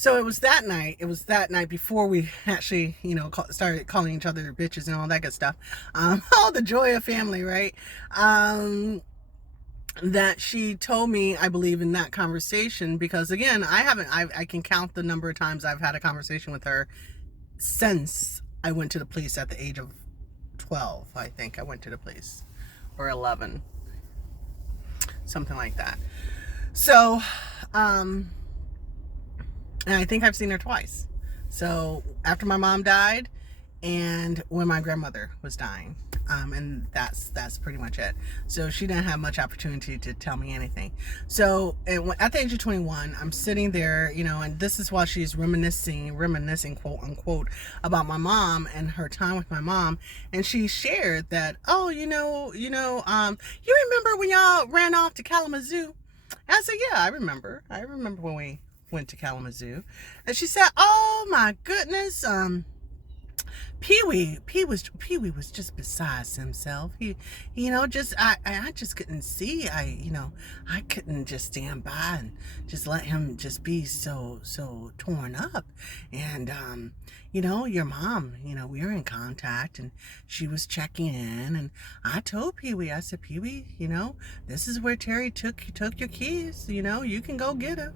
So it was that night. It was that night before we actually, started calling each other bitches and all that good stuff. All the joy of family, right? That she told me, I believe, in that conversation, because again, I can count the number of times I've had a conversation with her since I went to the police at the age of 12. I think I went to the police, or 11. something like that. So, and I think I've seen her twice. So after my mom died, and when my grandmother was dying, and that's pretty much it. So she didn't have much opportunity to tell me anything. So at the age of 21, I'm sitting there, and this is while she's reminiscing, quote unquote, about my mom and her time with my mom. And she shared that, oh, you remember when y'all ran off to Kalamazoo? I said, yeah, I remember when we went to Kalamazoo. And she said, oh my goodness, Pee-wee was just besides himself. I just couldn't see. I couldn't just stand by and just let him just be so torn up. And your mom, we were in contact, and she was checking in, and I told Pee-wee, I said, Pee-wee, this is where Terry took your keys. You can go get her.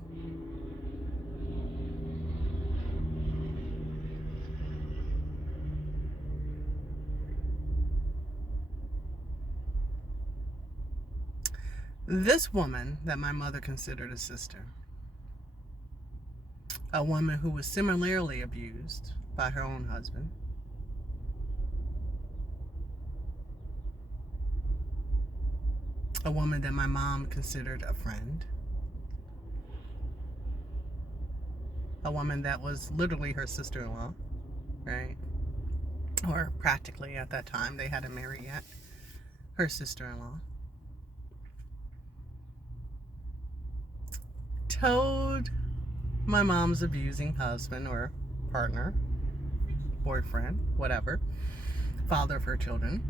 This woman that my mother considered a sister, a woman who was similarly abused by her own husband, a woman that my mom considered a friend, a woman that was literally her sister-in-law, right? Or practically at that time, they hadn't married yet, her sister-in-law, told my mom's abusing husband or partner, boyfriend, whatever, father of her children,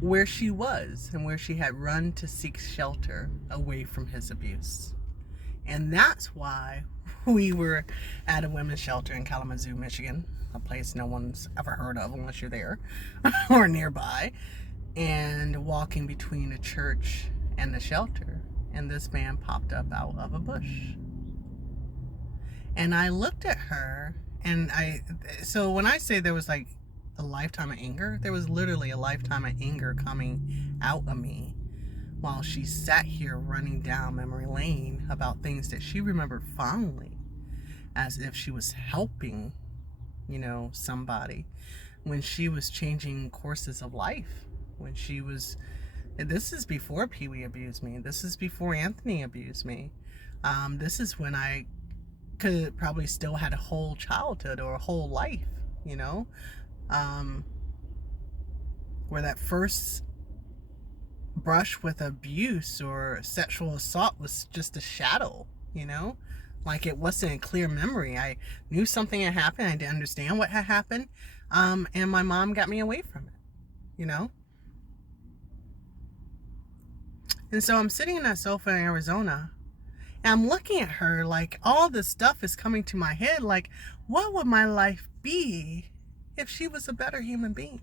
where she was and where she had run to seek shelter away from his abuse. And that's why we were at a women's shelter in Kalamazoo, Michigan, a place no one's ever heard of unless you're there or nearby, and walking between a church and the shelter. And this man popped up out of a bush. And I looked at her, and so when I say there was like a lifetime of anger, there was literally a lifetime of anger coming out of me while she sat here running down memory lane about things that she remembered fondly, as if she was helping, somebody, when she was changing courses of life, when she was... This is before Pee-wee abused me. This is before Anthony abused me. This is when I could probably still had a whole childhood or a whole life, where that first brush with abuse or sexual assault was just a shadow, like it wasn't a clear memory. I knew something had happened. I didn't understand what had happened. And my mom got me away from it, And so I'm sitting in that sofa in Arizona, and I'm looking at her like all this stuff is coming to my head. Like, what would my life be if she was a better human being?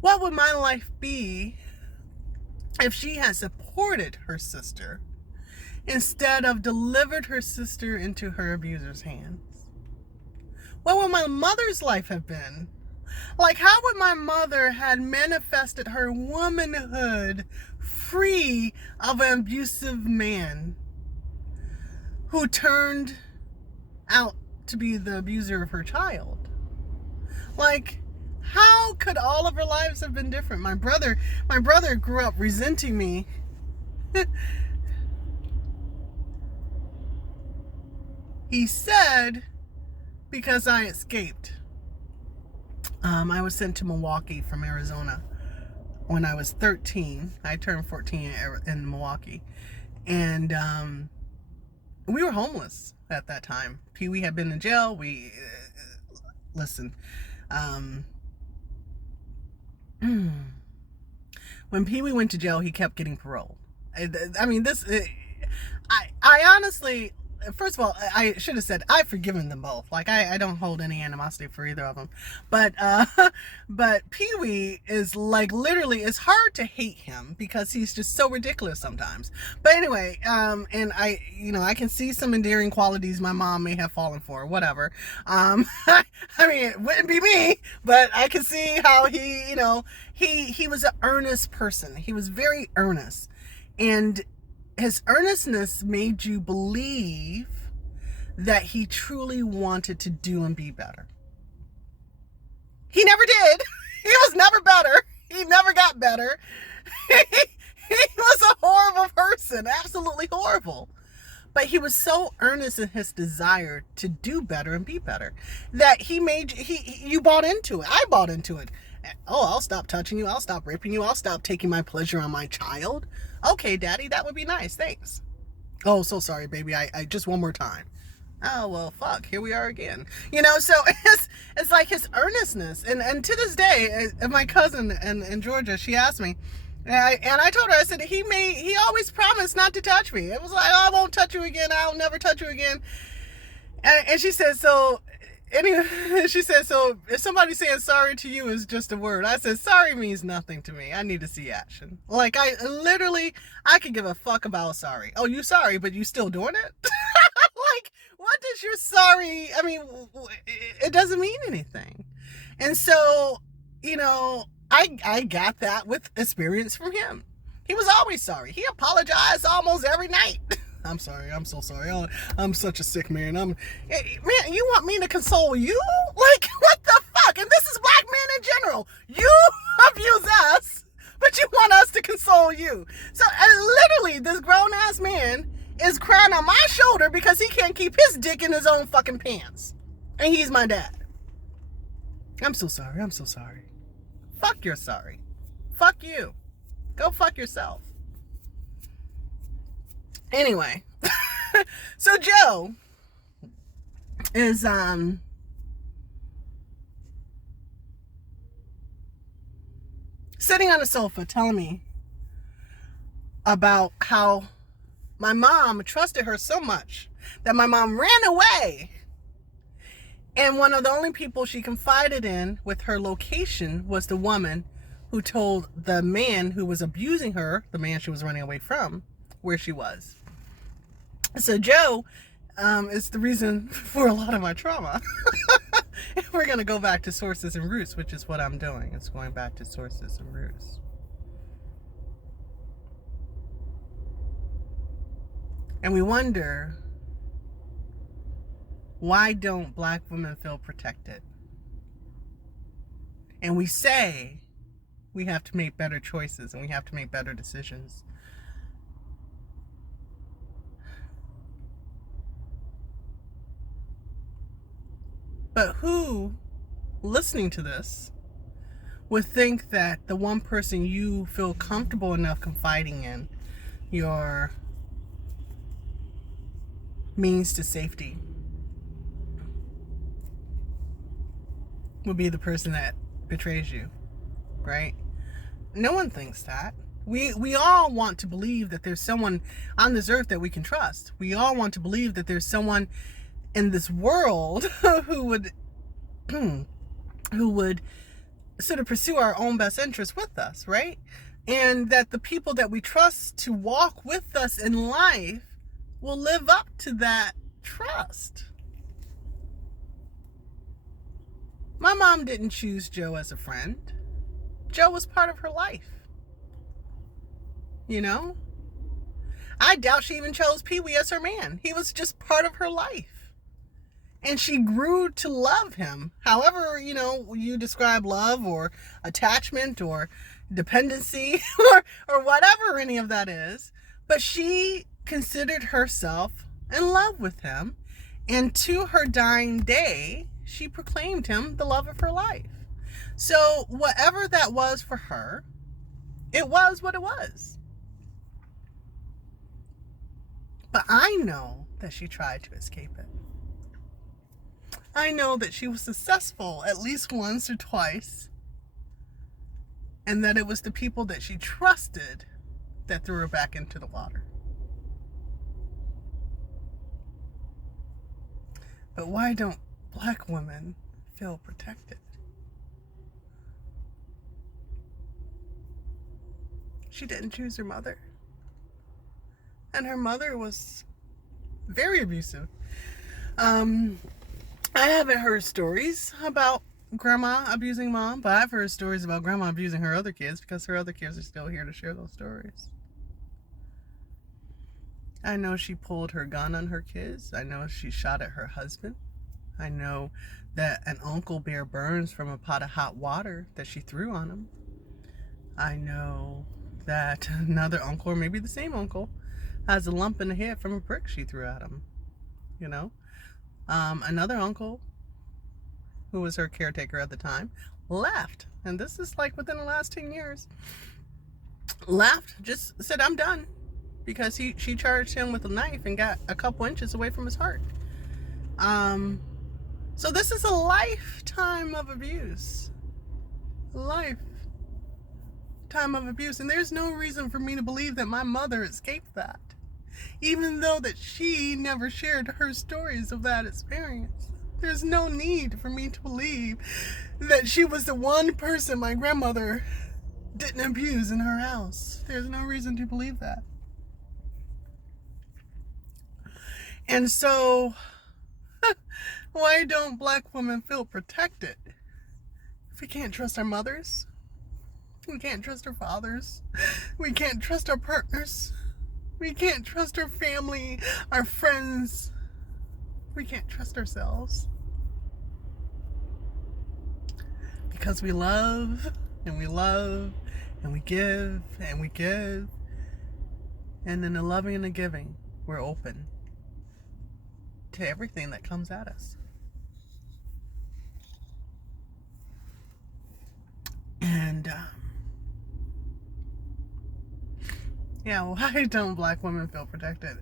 What would my life be if she had supported her sister instead of delivered her sister into her abuser's hands? What would my mother's life have been? Like, how would my mother had manifested her womanhood free of an abusive man who turned out to be the abuser of her child? Like, how could all of her lives have been different? My brother grew up resenting me. He said because I escaped. I was sent to Milwaukee from Arizona when I was 13. I turned 14 in Milwaukee. And we were homeless at that time. Pee-wee had been in jail. Listen. When Pee-wee went to jail, he kept getting parole. I honestly, first of all, I should have said I've forgiven them both. Like I don't hold any animosity for either of them. But but Pee-wee is like literally, it's hard to hate him because he's just so ridiculous sometimes. But anyway, and I can see some endearing qualities my mom may have fallen for, whatever. I mean, it wouldn't be me, but I can see how he was an earnest person. He was very earnest. And his earnestness made you believe that he truly wanted to do and be better. He never did. He was never better. He never got better. He was a horrible person, absolutely horrible. But he was so earnest in his desire to do better and be better that you bought into it. I bought into it. Oh, I'll stop touching you. I'll stop raping you. I'll stop taking my pleasure on my child. Okay, Daddy, that would be nice. Thanks. Oh, so sorry, baby. I just one more time. Oh, well, fuck. Here we are again. So it's like his earnestness. And to this day, my cousin in Georgia, she asked me, and I told her, I said, he always promised not to touch me. It was like, oh, I won't touch you again. I'll never touch you again. And she said, so... Anyway, she said, so if somebody saying sorry to you is just a word. I said, sorry means nothing to me. I need to see action. Like, I could give a fuck about sorry. Oh, you sorry, but you still doing it? Like, what does your sorry, it doesn't mean anything. And so, I got that with experience from him. He was always sorry. He apologized almost every night. I'm sorry. I'm so sorry. I'm such a sick man. Man, you want me to console you? Like, what the fuck? And this is black men in general. You abuse us, but you want us to console you. So literally, this grown-ass man is crying on my shoulder because he can't keep his dick in his own fucking pants. And he's my dad. I'm so sorry. I'm so sorry. Fuck you're sorry. Fuck you. Go fuck yourself. Anyway, so Joe is sitting on the sofa telling me about how my mom trusted her so much that my mom ran away. And one of the only people she confided in with her location was the woman who told the man who was abusing her, the man she was running away from, where she was. So Joe is the reason for a lot of my trauma. We're going to go back to sources and roots, which is what I'm doing. It's going back to sources and roots. And we wonder, why don't black women feel protected? And we say we have to make better choices and we have to make better decisions. But who, listening to this, would think that the one person you feel comfortable enough confiding in, your means to safety, would be the person that betrays you, right? No one thinks that. We all want to believe that there's someone on this earth that we can trust. We all want to believe that there's someone in this world who would sort of pursue our own best interests with us, right? And that the people that we trust to walk with us in life will live up to that trust. My mom didn't choose Joe as a friend. Joe was part of her life. I doubt she even chose Pee-wee as her man. He was just part of her life. And she grew to love him. However, you describe love or attachment or dependency or whatever any of that is. But she considered herself in love with him. And to her dying day, she proclaimed him the love of her life. So whatever that was for her, it was what it was. But I know that she tried to escape it. I know that she was successful at least once or twice, and that it was the people that she trusted that threw her back into the water. But why don't black women feel protected? She didn't choose her mother. And her mother was very abusive. I haven't heard stories about grandma abusing mom, but I've heard stories about grandma abusing her other kids because her other kids are still here to share those stories. I know she pulled her gun on her kids. I know she shot at her husband. I know that an uncle bear burns from a pot of hot water that she threw on him. I know that another uncle, or maybe the same uncle, has a lump in the head from a brick she threw at him. You know? Another uncle, who was her caretaker at the time, left. And this is like within the last 10 years. Left, just said, I'm done. Because she charged him with a knife and got a couple inches away from his heart. So this is a lifetime of abuse. Lifetime of abuse. And there's no reason for me to believe that my mother escaped that. Even though that she never shared her stories of that experience. There's no need for me to believe that she was the one person my grandmother didn't abuse in her house. There's no reason to believe that. And so, why don't black women feel protected? If we can't trust our mothers, we can't trust our fathers, we can't trust our partners, we can't trust our family, our friends, we can't trust ourselves. Because we love, and we love, and we give, and we give. And in the loving and the giving, we're open to everything that comes at us. And yeah, why don't black women feel protected?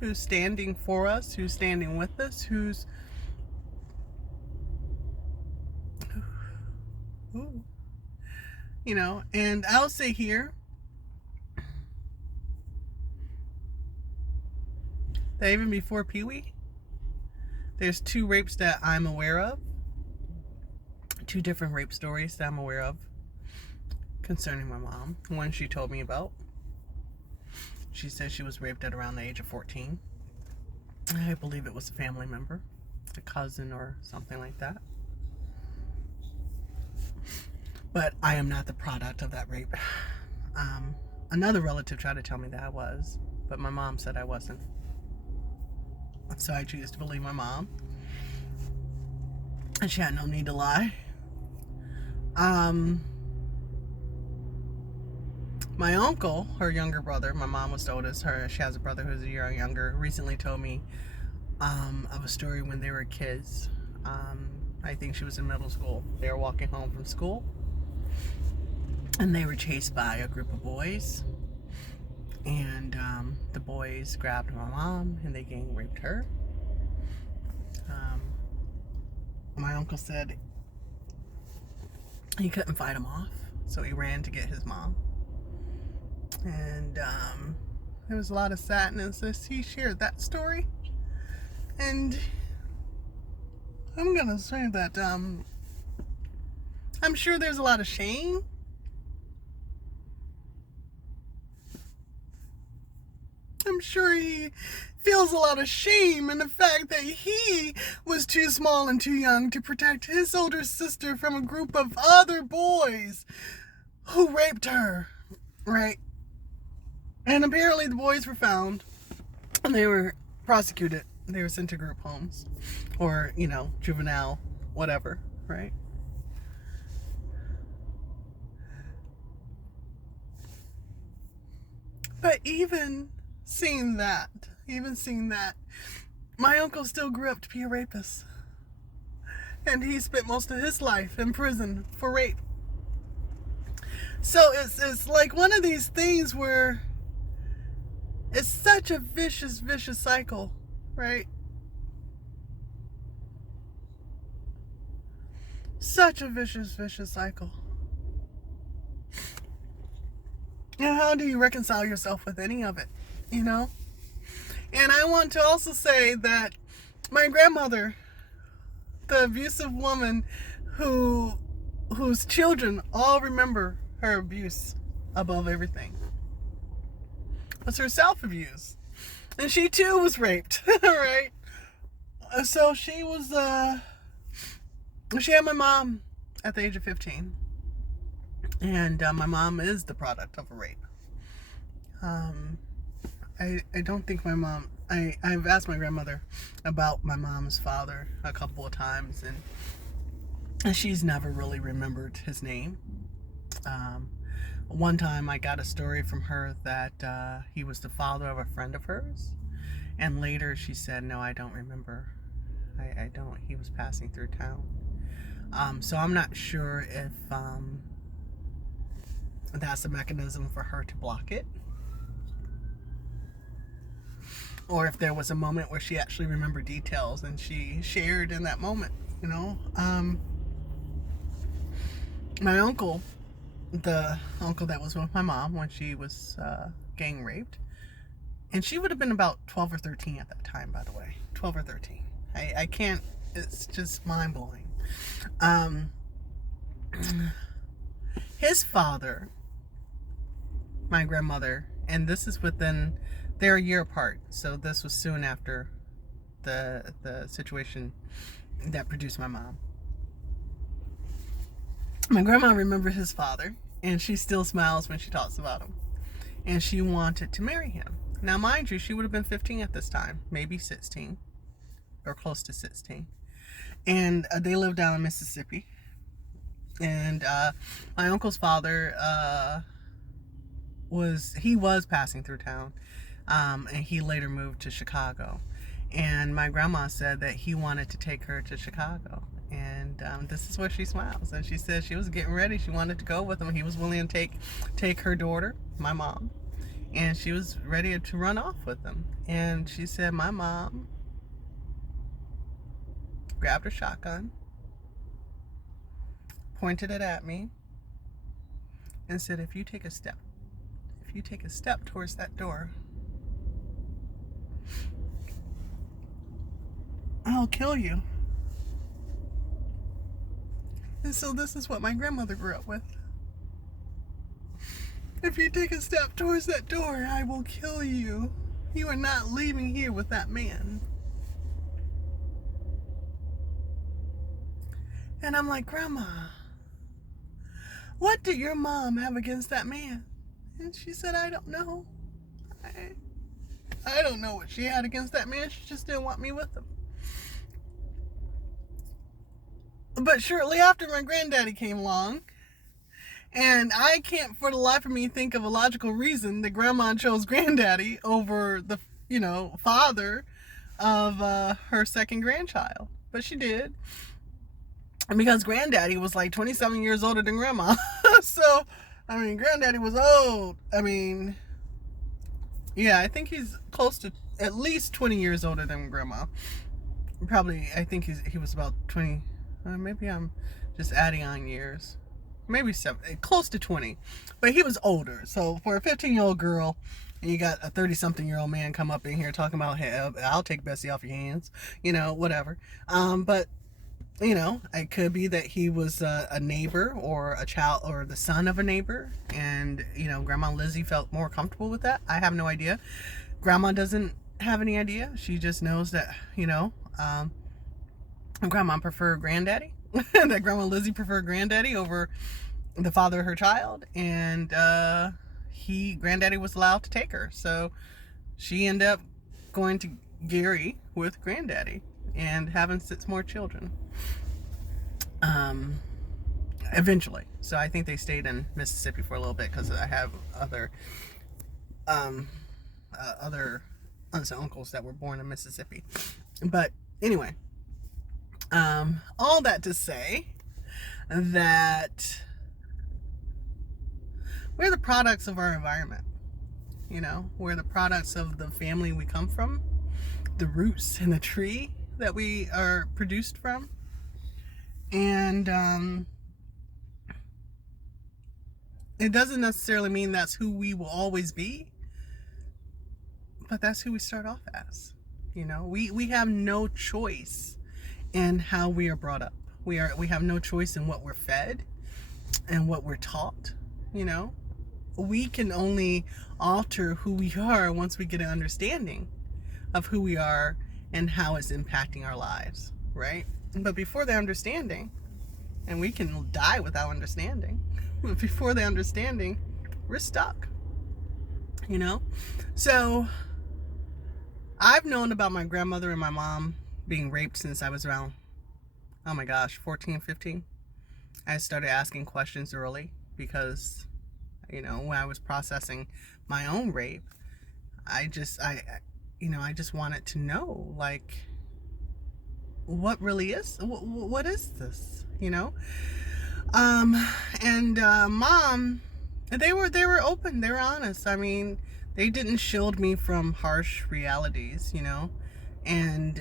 Who's standing for us? Who's standing with us? Who's you know, and I'll say here that even before Pee-wee, there's 2 rapes that I'm aware of. 2 different rape stories that I'm aware of concerning my mom. One she told me about. She said she was raped at around the age of 14. I believe it was a family member, a cousin or something like that. But I am not the product of that rape. Another relative tried to tell me that I was, but my mom said I wasn't. So I choose to believe my mom. And she had no need to lie. My uncle, her younger brother, my mom was the oldest, she has a brother who's a year younger, recently told me of a story when they were kids. I think she was in middle school. They were walking home from school, and they were chased by a group of boys. And the boys grabbed my mom, and they gang raped her. My uncle said he couldn't fight them off, so he ran to get his mom. And there was a lot of sadness as he shared that story. And I'm gonna say that I'm sure there's a lot of shame. I'm sure he feels a lot of shame in the fact that he was too small and too young to protect his older sister from a group of other boys who raped her, right? And apparently the boys were found and they were prosecuted. They were sent to group homes or, you know, juvenile, whatever, right? But even seeing that, my uncle still grew up to be a rapist. And he spent most of his life in prison for rape. So it's like one of these things where it's such a vicious cycle, right? Such a vicious cycle. And how do you reconcile yourself with any of it, you know? And I want to also say that my grandmother, the abusive woman whose children all remember her abuse above everything, was her self-abuse. And she too was raped, right? So she was, she had my mom at the age of 15. And my mom is the product of a rape. I don't think my mom, I've asked my grandmother about my mom's father a couple of times, and she's never really remembered his name. One time I got a story from her that he was the father of a friend of hers, and later she said, no, I don't remember. I don't. He was passing through town. So I'm not sure if that's a mechanism for her to block it, or if there was a moment where she actually remembered details and she shared in that moment, you know. My uncle, the uncle that was with my mom when she was gang raped, and she would have been about 12 or 13 at that time, by the way. 12 or 13. I can't, it's just mind-blowing. His father, my grandmother, and this is within, they're a year apart, so this was soon after the situation that produced my mom. My grandma remembers his father, and she still smiles when she talks about him. And she wanted to marry him. Now, mind you, she would have been 15 at this time, maybe 16, or close to 16. And they lived down in Mississippi. And my uncle's father was passing through town, and he later moved to Chicago. And my grandma said that he wanted to take her to Chicago. And this is where she smiles. And she said she was getting ready. She wanted to go with him. He was willing to take her daughter, my mom, and she was ready to run off with him. And she said my mom grabbed her shotgun, pointed it at me, and said, if you take a step towards that door, I'll kill you. And so this is what my grandmother grew up with. If you take a step towards that door, I will kill you. You are not leaving here with that man. And I'm like, Grandma, what did your mom have against that man? And she said, I don't know. I don't know what she had against that man. She just didn't want me with him. But shortly after, my granddaddy came along, and I can't for the life of me think of a logical reason that Grandma chose granddaddy over the, father of her second grandchild. But she did. Because granddaddy was like 27 years older than Grandma. So, granddaddy was old. I think he's close to at least 20 years older than Grandma. Probably, I think he was about 20. Maybe I'm just adding on years. Maybe 7, close to 20. But he was older. So for a 15-year-old girl, and you got a 30-something-year-old man come up in here talking about, hey, I'll take Bessie off your hands. Whatever. But, it could be that he was a neighbor or a child or the son of a neighbor. And, Grandma Lizzie felt more comfortable with that. I have no idea. Grandma doesn't have any idea. She just knows that, Grandma preferred granddaddy. That Grandma Lizzie preferred granddaddy over the father of her child. And granddaddy was allowed to take her. So she ended up going to Gary with granddaddy and having 6 more children. Eventually. So I think they stayed in Mississippi for a little bit because I have other aunts and uncles that were born in Mississippi. But anyway, all that to say that we're the products of our environment. We're the products of the family we come from, the roots in the tree that we are produced from. And it doesn't necessarily mean that's who we will always be, But that's who we start off as. You know, we have no choice in how we are brought up. We have no choice in what we're fed and what we're taught. You know, we can only alter who we are once we get an understanding of who we are and how it's impacting our lives, right? But before the understanding, and we can die without understanding, but before the understanding, we're stuck, you know? So I've known about my grandmother and my mom being raped since I was around, oh my gosh, 14, 15. I started asking questions early because, you know, when I was processing my own rape, I just wanted to know, like, what really is, what is this, you know? Mom, they were open, they were honest. I mean, they didn't shield me from harsh realities, you know? And,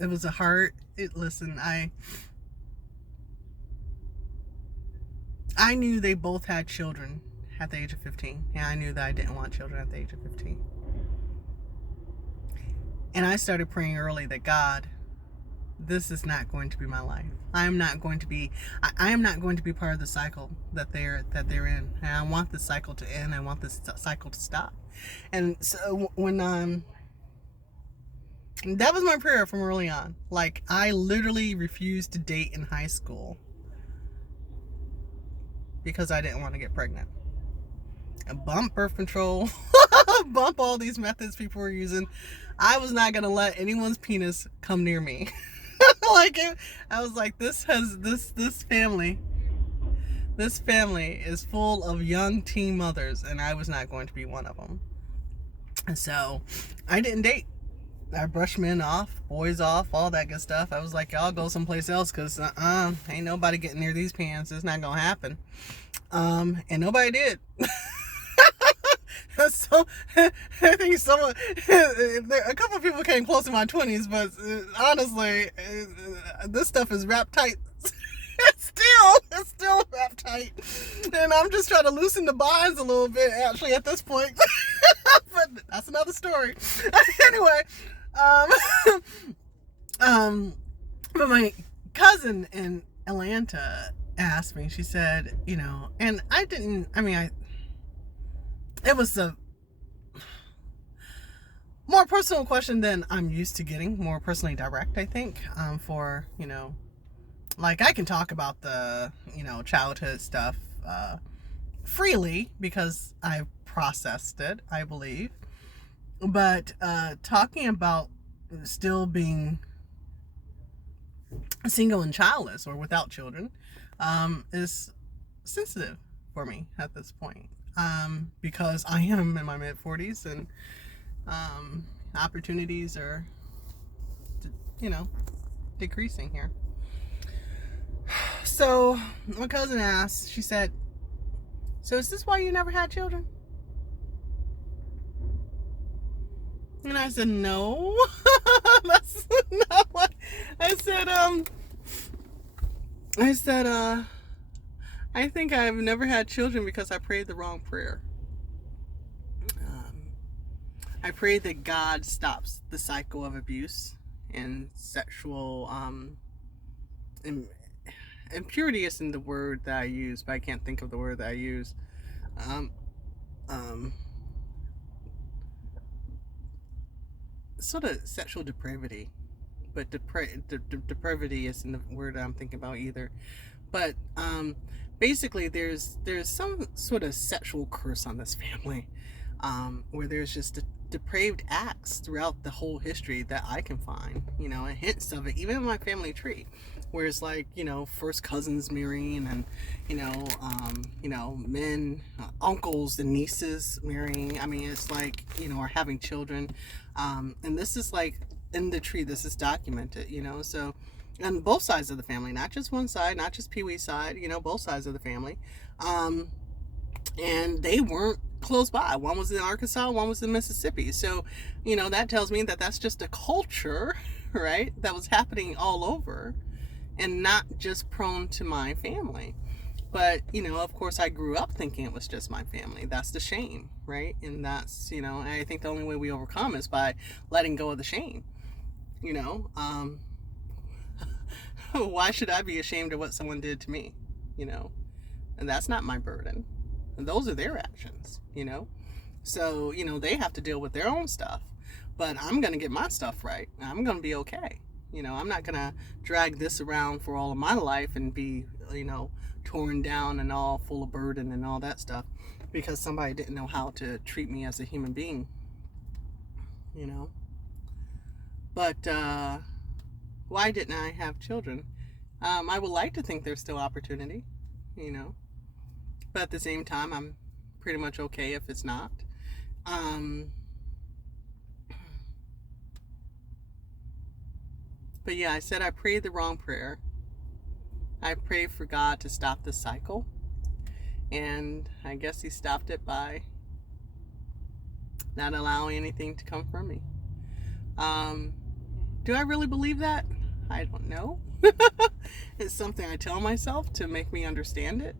it was a hard, listen, I knew they both had children at the age of 15. And I knew that I didn't want children at the age of 15. And I started praying early that, God, this is not going to be my life. I am not going to be part of the cycle that they're in. And I want this cycle to end. I want this cycle to stop. And so when that was my prayer from early on. Like, I literally refused to date in high school because I didn't want to get pregnant. And bump birth control, bump all these methods people were using. I was not going to let anyone's penis come near me. I was like, this family is full of young teen mothers, and I was not going to be one of them. And so I didn't date. I brushed men off, boys off, all that good stuff. I was like, y'all go someplace else, because ain't nobody getting near these pants. It's not gonna happen. And nobody did. So I think a couple of people came close in my 20s, but honestly, this stuff is wrapped tight. It's still wrapped tight, and I'm just trying to loosen the bonds a little bit, actually, at this point. But that's another story. Anyway, but my cousin in Atlanta asked me. She said, you know, and it was a more personal question than I'm used to getting, more personally direct, I think, for, you know, like, I can talk about the, you know, childhood stuff freely because I've processed it, I believe. But talking about still being single and childless or without children is sensitive for me at this point, because I am in my mid-40s and opportunities are, you know, decreasing here. So my cousin asked, she said, so is this why you never had children? And I said, no. That's not what I said. I think I've never had children because I prayed the wrong prayer. I prayed that God stops the cycle of abuse and sexual impurity isn't the word that I use, but I can't think of the word that I use. Sort of sexual depravity, but depravity isn't the word I'm thinking about either. But basically, there's some sort of sexual curse on this family, where there's just depraved acts throughout the whole history that I can find, you know, and hints of it, even in my family tree, where it's like, you know, first cousins marrying, and you know, men, uncles and nieces marrying. I mean, it's like, you know, or having children, and this is like in the tree. This is documented, you know, so on both sides of the family, not just one side, not just Pee Wee's side, you know, both sides of the family, and they weren't close by. One was in Arkansas, one was in Mississippi. So, you know, that tells me that that's just a culture, right, that was happening all over and not just prone to my family. But, you know, of course I grew up thinking it was just my family. That's the shame, right? And that's, you know, I think the only way we overcome is by letting go of the shame, you know. Why should I be ashamed of what someone did to me, you know? And that's not my burden. And those are their actions, you know. So, you know, they have to deal with their own stuff. But I'm going to get my stuff right. I'm going to be okay. You know, I'm not going to drag this around for all of my life and be, you know, torn down and all full of burden and all that stuff because somebody didn't know how to treat me as a human being, you know. But why didn't I have children? I would like to think there's still opportunity, you know, but at the same time I'm pretty much okay if it's not. But yeah, I said I prayed the wrong prayer. I prayed for God to stop the cycle, and I guess he stopped it by not allowing anything to come from me. Do I really believe that? I don't know. It's something I tell myself to make me understand it.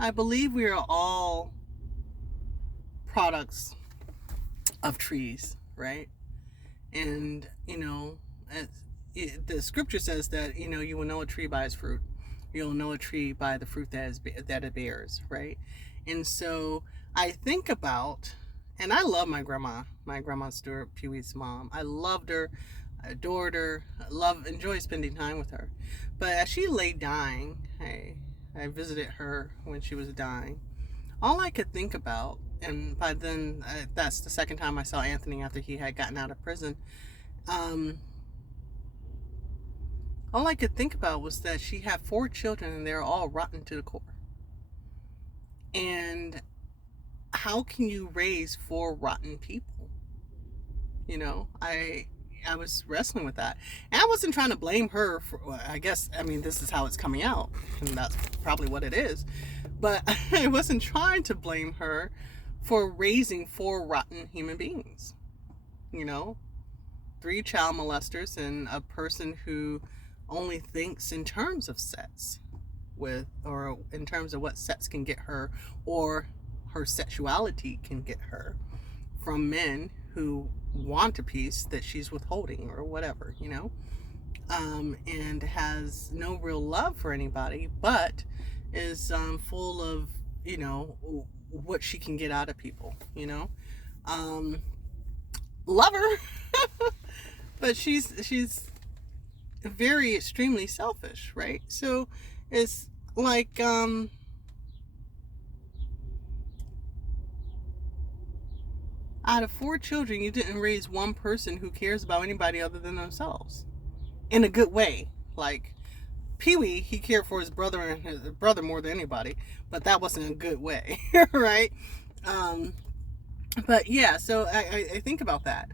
I believe we are all products of trees, right? And, you know, the scripture says that, you know, you will know a tree by its fruit. You'll know a tree by the fruit that it bears, right? And so I think about, and I love my grandma Stewart, Pee-wee's mom. I loved her, I adored her, enjoyed spending time with her. But as she lay dying, I visited her when she was dying. All I could think about, and by then, that's the second time I saw Anthony after he had gotten out of prison. All I could think about was that she had 4 children and they're all rotten to the core. And how can you raise 4 rotten people? You know, I was wrestling with that. And I wasn't trying to blame her for, well, I guess, I mean, this is how it's coming out. And that's probably what it is. But I wasn't trying to blame her for raising 4 rotten human beings. You know, 3 child molesters and a person who only thinks in terms of sex or in terms of what sex can get her or her sexuality can get her from men who want a piece that she's withholding or whatever, you know, and has no real love for anybody, but is full of, you know, what she can get out of people, you know. Love her, but she's very extremely selfish, right? So it's like out of 4 children, you didn't raise one person who cares about anybody other than themselves in a good way. Like Pee-wee, he cared for his brother and his brother more than anybody, but that wasn't a good way, right? But yeah, so I think about that,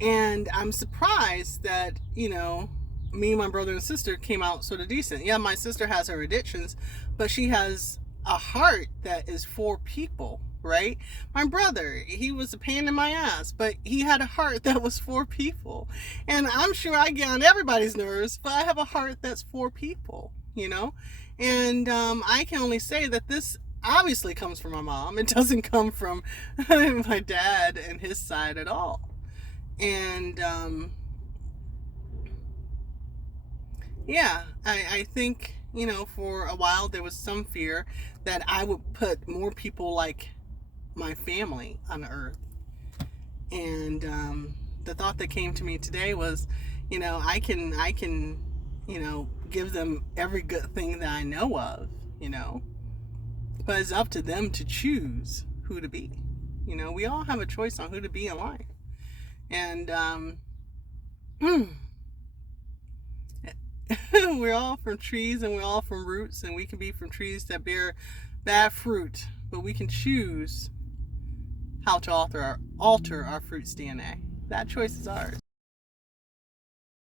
and I'm surprised that, you know, me and my brother and sister came out sort of decent. Yeah, my sister has her addictions, but she has a heart that is for people, right? My brother, he was a pain in my ass, but he had a heart that was for people. And I'm sure I get on everybody's nerves, but I have a heart that's for people, you know? And I can only say that this obviously comes from my mom. It doesn't come from my dad and his side at all. And yeah, I think, you know, for a while there was some fear that I would put more people like my family on earth. And the thought that came to me today was, you know, I can, you know, give them every good thing that I know of, you know, but it's up to them to choose who to be. You know, we all have a choice on who to be in life. And we're all from trees and we're all from roots, and we can be from trees that bear bad fruit, but we can choose how to alter our fruit's DNA. That choice is ours.